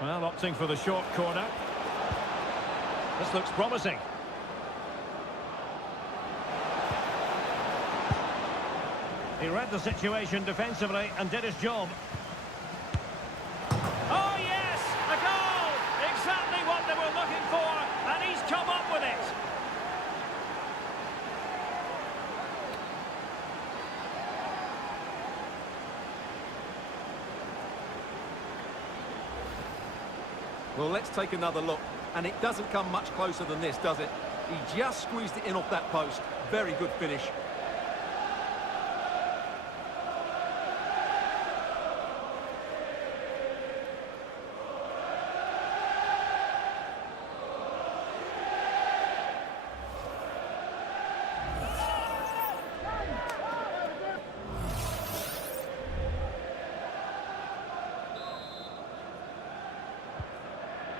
Well, opting for the short corner. This looks promising. He read the situation defensively and did his job. Oh, yes! A goal! Exactly what they were looking for, and he's come up with it. Well, let's take another look. And it doesn't come much closer than this, does it? He just squeezed it in off that post. Very good finish.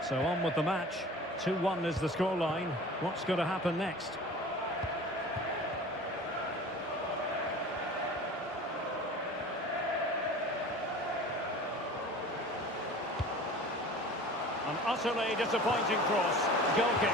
So on with the match. 2-1 is the scoreline. What's going to happen next? An utterly disappointing cross. Goal kick.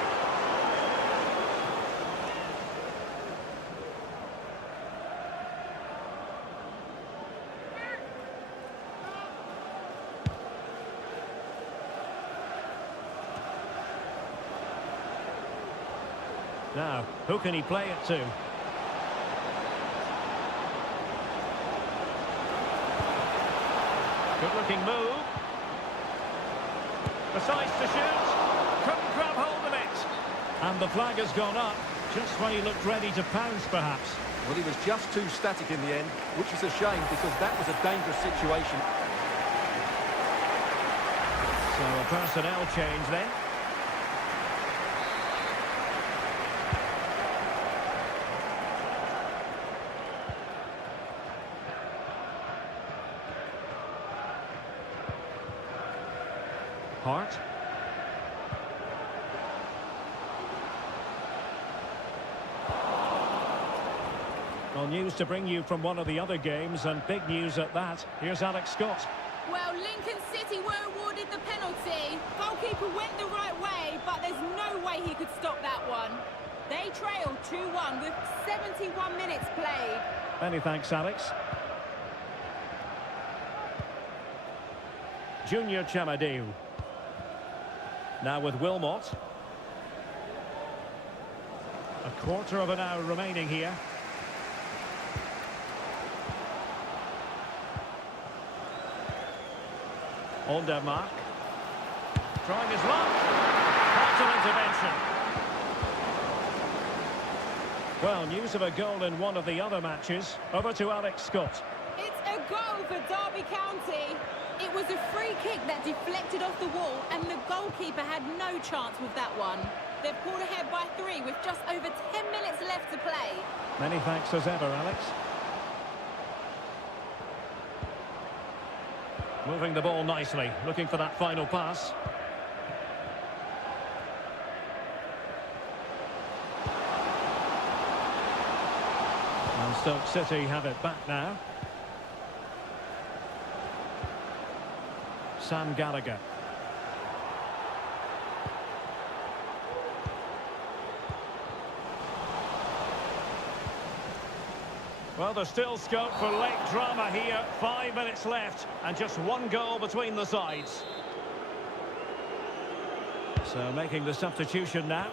Now, who can he play it to? Good-looking move. Decides to shoot. Couldn't grab hold of it. And the flag has gone up, just when he looked ready to pounce, perhaps. Well, he was just too static in the end, which is a shame because that was a dangerous situation. So a personnel change then. Hart. Well, news to bring you from one of the other games, and big news at that. Here's Alex Scott. Well, Lincoln City were awarded the penalty. Goalkeeper went the right way, but there's no way he could stop that one. They trailed 2-1 with 71 minutes played. Many thanks, Alex. Junior Chamadeu. Now with Wilmot. A quarter of an hour remaining here. Ondermark. Trying his luck. Vital intervention. Well, news of a goal in one of the other matches. Over to Alex Scott. It's a goal for Derby County. It was a free kick that deflected off the wall, and the goalkeeper had no chance with that one. They've pulled ahead by 3 with just over 10 minutes left to play. Many thanks as ever, Alex. Moving the ball nicely, looking for that final pass. And Stoke City have it back now. Sam Gallagher. Well, there's still scope for late drama here. 5 minutes left and just one goal between the sides. So making the substitution now.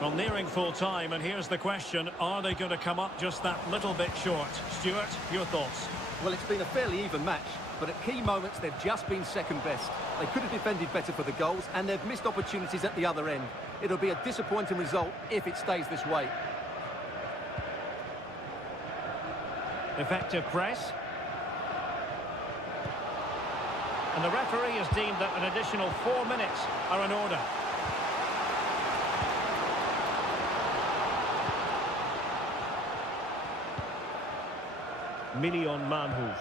Well, nearing full time, and here's the question: are they going to come up just that little bit short? Stuart, your thoughts? Well, it's been a fairly even match, but at key moments they've just been second best. They could have defended better for the goals, and they've missed opportunities at the other end. It'll be a disappointing result if it stays this way. Effective press. And the referee has deemed that an additional 4 minutes are in order. Million Manhoef.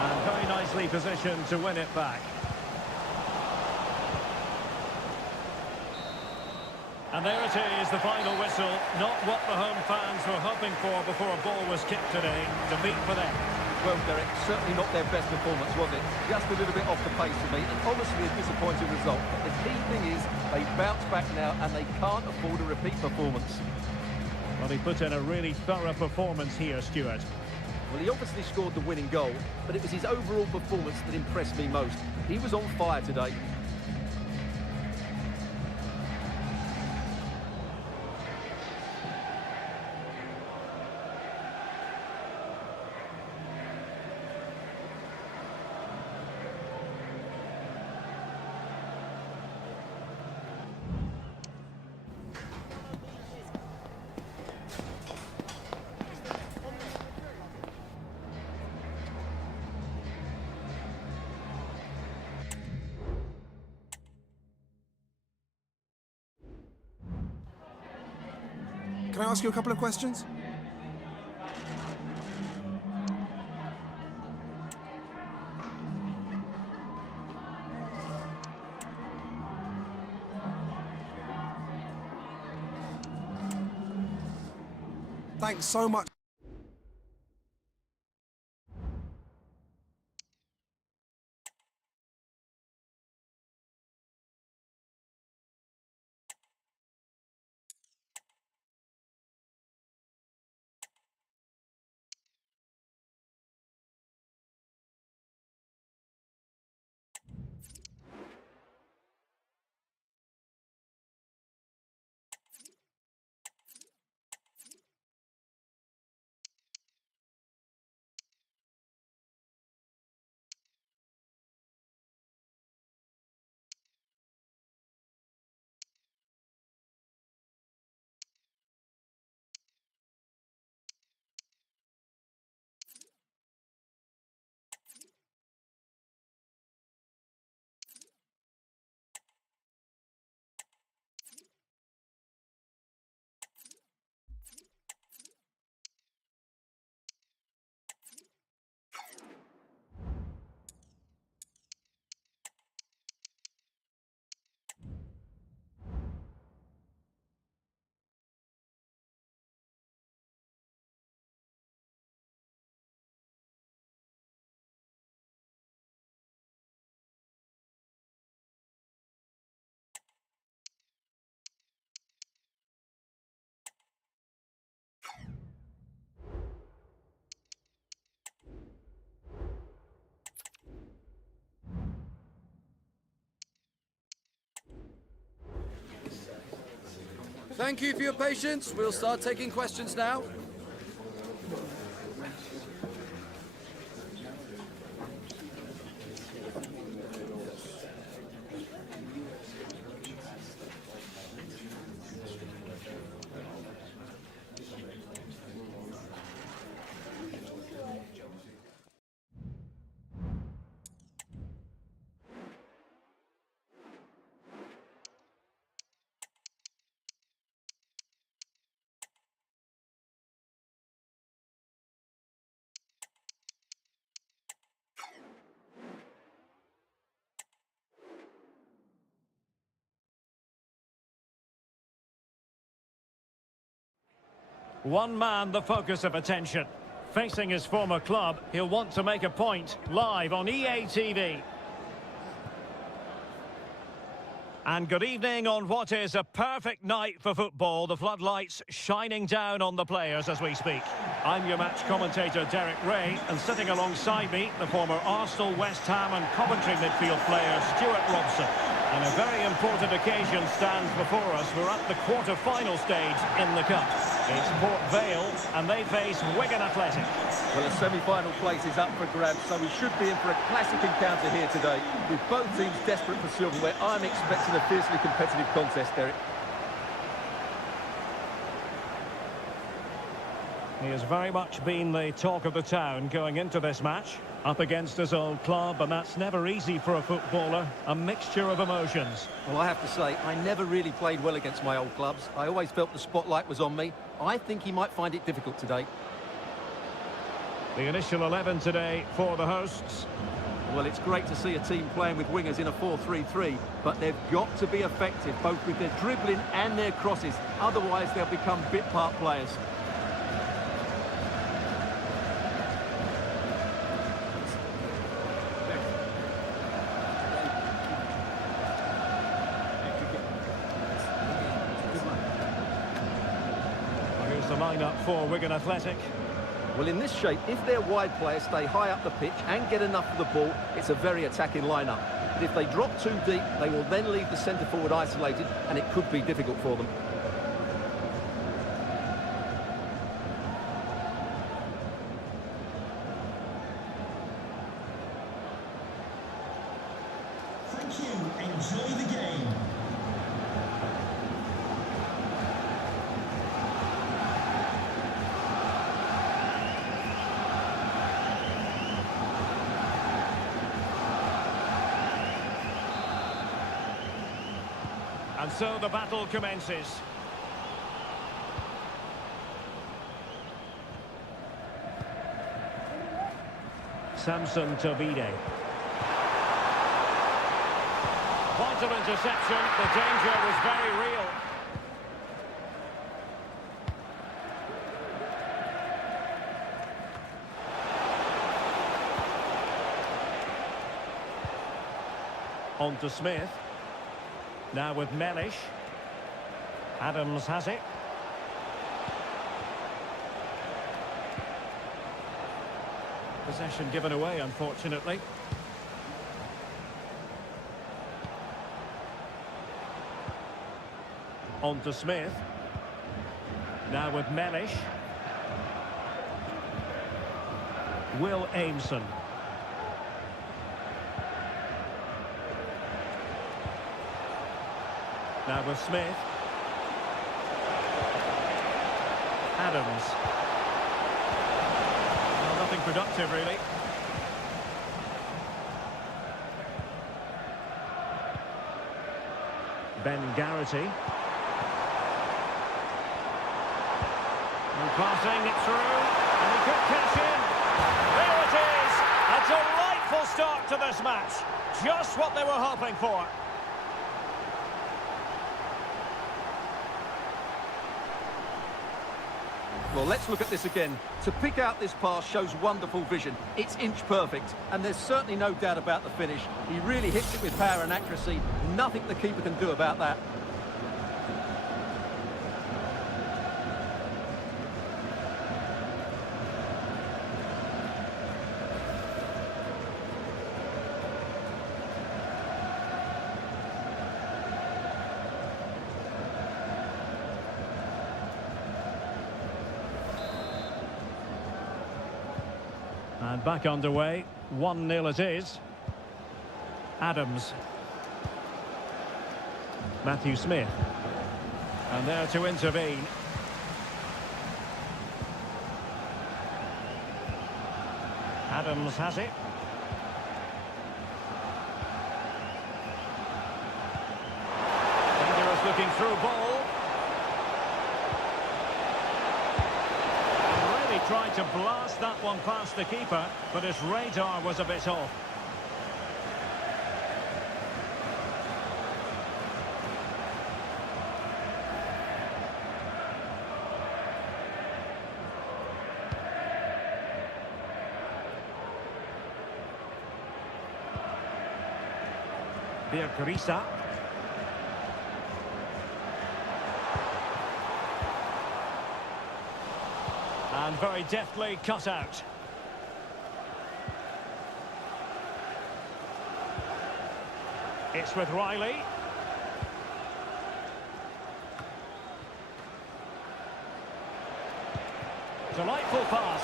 And very nicely positioned to win it back. And there it is, the final whistle. Not what the home fans were hoping for before a ball was kicked today. Defeat for them. Well, Derek, certainly not their best performance, was it? Just a little bit off the pace for me, and honestly a disappointing result. But the key thing is, they bounce back now, and they can't afford a repeat performance. Well, he put in a really thorough performance here, Stuart. Well, he obviously scored the winning goal, but it was his overall performance that impressed me most. He was on fire today. Can I ask you a couple of questions? Thanks so much. Thank you for your patience. We'll start taking questions now. One man the focus of attention. Facing his former club, he'll want to make a point. Live on EA TV. And good evening on what is a perfect night for football. The floodlights shining down on the players as we speak. I'm your match commentator, Derek Ray, and sitting alongside me, the former Arsenal, West Ham and Coventry midfield player, Stuart Robson. And a very important occasion stands before us. We're at the quarter-final stage in the Cup. It's Port Vale, and they face Wigan Athletic. Well, a semi-final place is up for grabs, so we should be in for a classic encounter here today, with both teams desperate for silverware. I'm expecting a fiercely competitive contest, Derek. He has very much been the talk of the town going into this match. Up against his old club, and that's never easy for a footballer. A mixture of emotions. Well, I have to say, I never really played well against my old clubs. I always felt the spotlight was on me. I think he might find it difficult today. The initial 11 today for the hosts. Well, it's great to see a team playing with wingers in a 4-3-3, but they've got to be effective, both with their dribbling and their crosses. Otherwise, they'll become bit-part players. Here's the lineup for Wigan Athletic. Well, in this shape, if their wide players stay high up the pitch and get enough of the ball, it's a very attacking lineup. But if they drop too deep, they will then leave the centre-forward isolated, and it could be difficult for them. Thank you. Enjoy the game. And so the battle commences. Samson Tobide. Point of interception. The danger was very real. On to Smith. Now with Mellish. Adams has it. Possession given away, unfortunately. On to Smith. Now with Mellish. Will Aimson. Now with Smith. Adams. Well, nothing productive, really. Ben Garrity. And passing it through. And he could cash in. There it is! A delightful start to this match. Just what they were hoping for. Well, let's look at this again. To pick out this pass shows wonderful vision. It's inch perfect, and there's certainly no doubt about the finish. He really hits it with power and accuracy. Nothing the keeper can do about that. And back underway, 1-0 it is. Adams. Matthew Smith. And there to intervene. Adams has it. Dangerous looking through ball. Tried to blast that one past the keeper, but his radar was a bit off. Birkrisa. And very deftly cut out. It's with Riley. Delightful pass.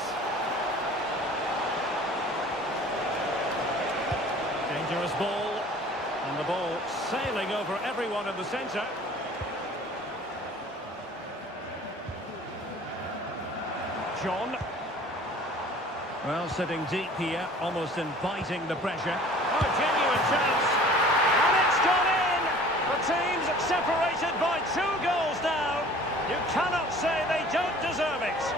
Dangerous ball. And the ball sailing over everyone in the centre. switch on. Well, sitting deep here, almost inviting the pressure. Oh, genuine chance. And it's gone in! The team's separated by 2 goals now. You cannot say they don't deserve it.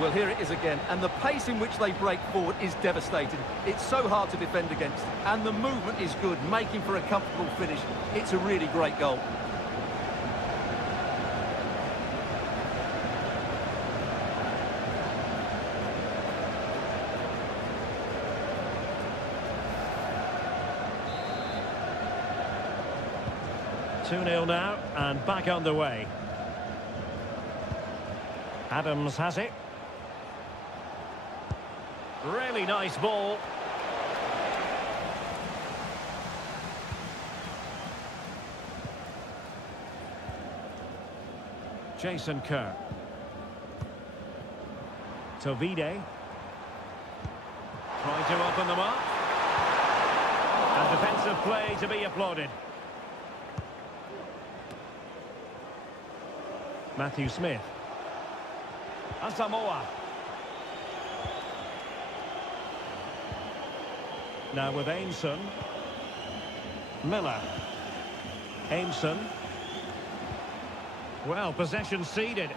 Well, here it is again, and the pace in which they break forward is devastating. It's so hard to defend against, and the movement is good, making for a comfortable finish. It's a really great goal. Two-nil now, and back underway. Adams has it. Really nice ball. Jason Kerr. Tovide. Trying to open them up. And defensive play to be applauded. Matthew Smith. Asamoah. Now with Aimson. Miller. Aimson. Well, possession ceded.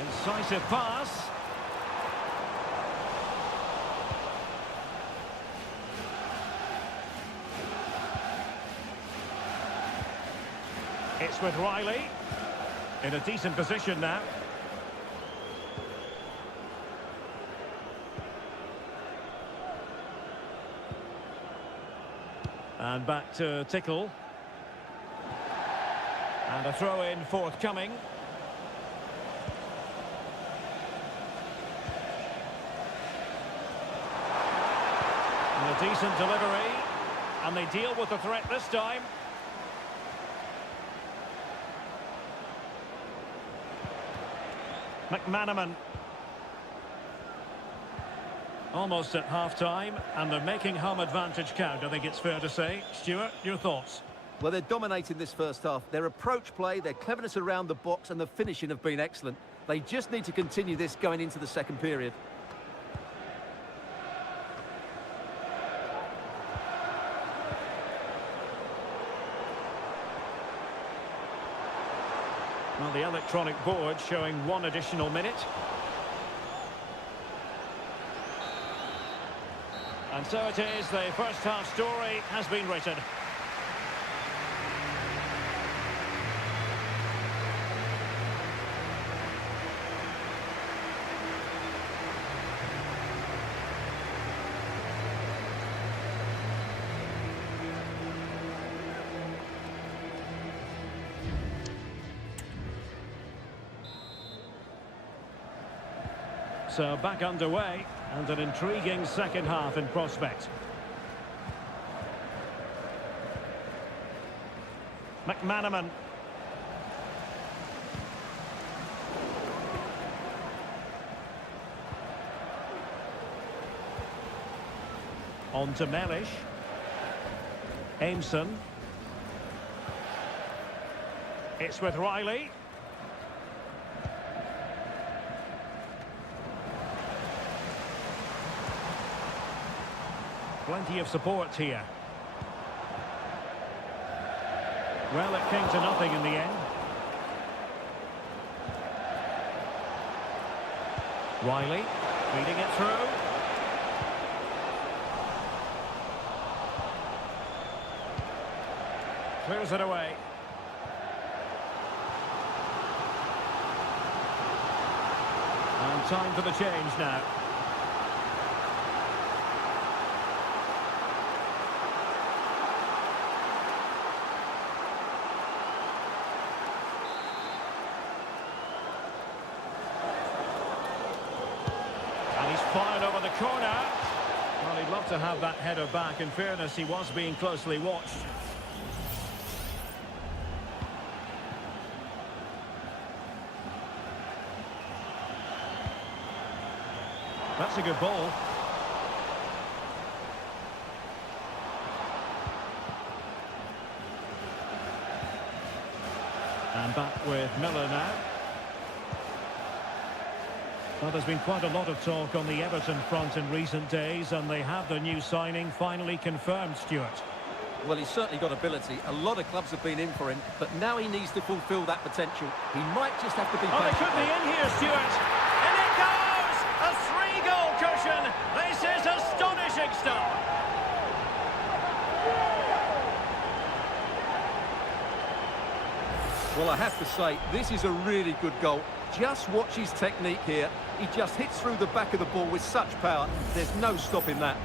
Incisive pass. It's with Riley. In a decent position now. And back to Tickle. And a throw-in forthcoming. And a decent delivery. And they deal with the threat this time. McManaman. Almost at half-time, and they're making home advantage count, I think it's fair to say. Stuart, your thoughts? Well, they're dominating this first half. Their approach play, their cleverness around the box and the finishing have been excellent. They just need to continue this going into the second period. Well, the electronic board showing 1 additional minute. And so it is, the first half story has been written. So back underway, and an intriguing second half in prospect. McManaman. On to Mellish. Aimson. It's with Riley. Plenty of support here. Well, it came to nothing in the end. Riley feeding it through. Clears it away. And time for the change now. Fired over the corner. Well, he'd love to have that header back. In fairness, he was being closely watched. That's a good ball. And back with Miller now. Well, there's been quite a lot of talk on the Everton front in recent days, and they have their new signing finally confirmed, Stuart. Well, he's certainly got ability. A lot of clubs have been in for him, but now he needs to fulfil that potential. He might just have to be Oh, they patient. could be in here, Stuart. And it goes! A 3-goal cushion. This is astonishing stuff. Well, I have to say, this is a really good goal. Just watch his technique here. He just hits through the back of the ball with such power. There's no stopping that.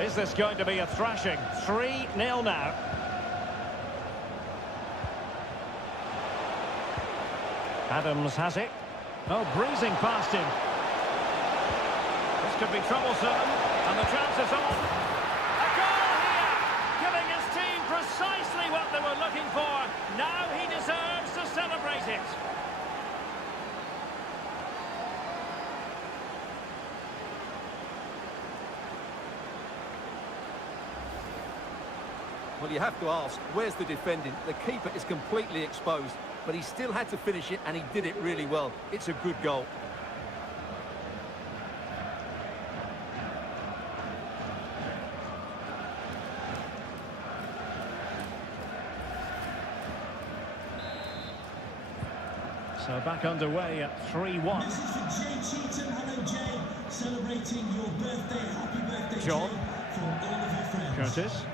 Is this going to be a thrashing? 3-0 now. Adams has it. Oh, breezing past him. This could be troublesome. And the chance is on. A goal here! Giving his team precisely what they were looking for. Now he deserves to celebrate it. Well, you have to ask, where's the defending? The keeper is completely exposed, but he still had to finish it, and he did it really well. It's a good goal. So back underway at 3-1. This is for Jay Cheatham. Hello, Jay. Celebrating your birthday. Happy birthday, John. Jay, from all of your friends. Curtis.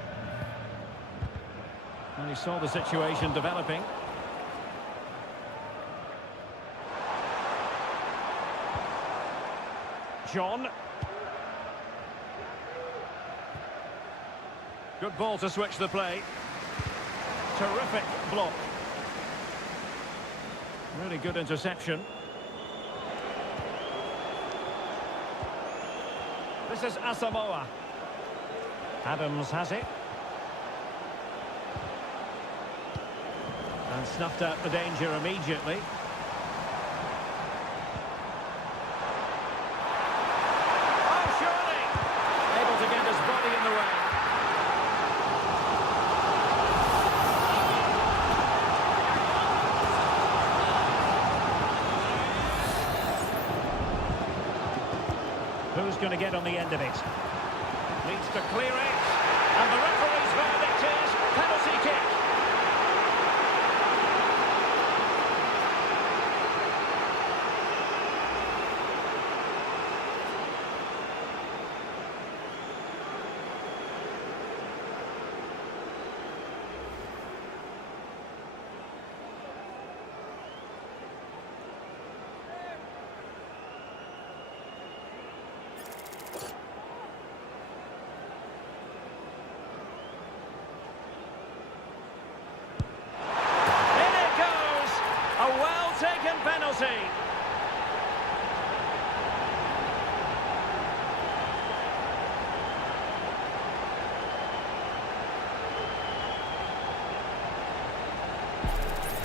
And he saw the situation developing. John. Good ball to switch the play. Terrific block. Really good interception. This is Asamoah. Adams has it. And snuffed out the danger immediately. Oh, surely! Able to get his body in the way. Who's going to get on the end of it? Needs to clear it. And the referee's verdict is penalty kick. Penalty.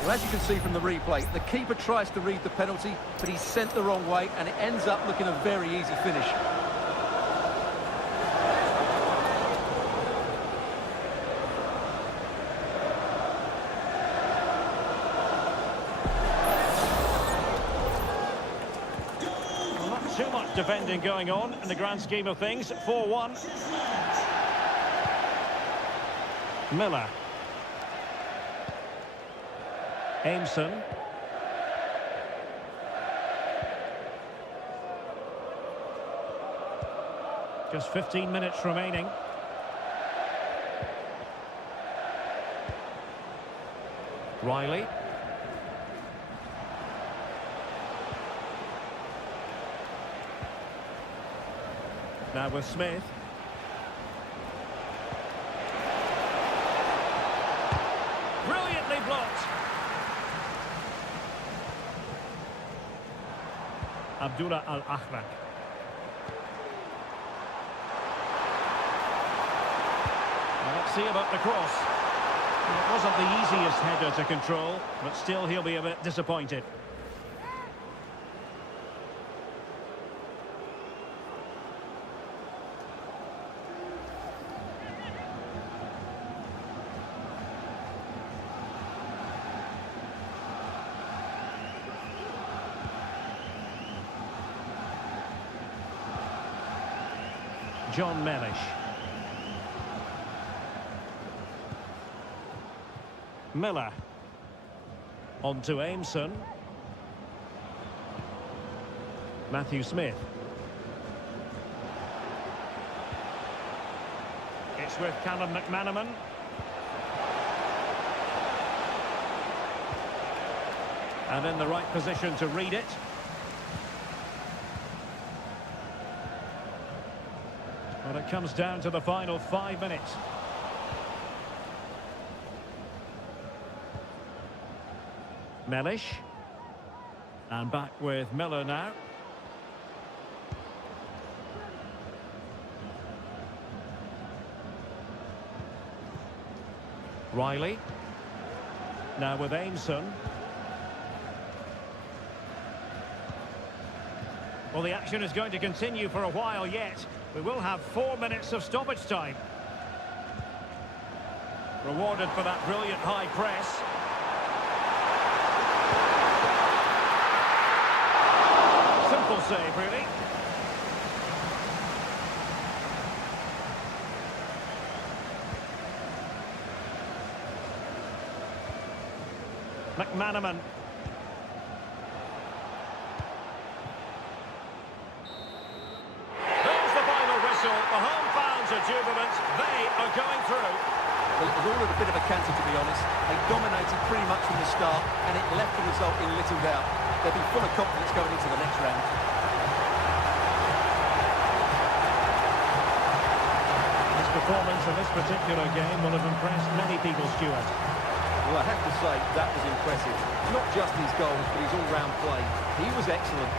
Well, as you can see from the replay, the keeper tries to read the penalty, but he's sent the wrong way, and it ends up looking a very easy finish. Too much defending going on in the grand scheme of things. 4-1. Miller. Aimson. Just 15 minutes remaining. Riley. Now with Smith. Brilliantly blocked. Abdullah Al-Akhrak. see about the cross. It wasn't the easiest header to control, but still he'll be a bit disappointed. John Mellish. Miller. On to Aimson. Matthew Smith. It's with Callum McManaman. And in the right position to read it. Well, it comes down to the final 5 minutes. Mellish. And back with Miller now. Riley. Now with Aimson. Well, the action is going to continue for a while yet. We will have 4 minutes of stoppage time. Rewarded for that brilliant high press. Simple save, really. McManaman. The home fans are jubilant. They are going through. Well, it was all a bit of a canter, to be honest. They dominated pretty much from the start, and it left the result in little doubt. They'll be full of confidence going into the next round. His performance in this particular game will have impressed many people, Stuart. Well, I have to say, that was impressive. Not just his goals, but his all-round play. He was excellent.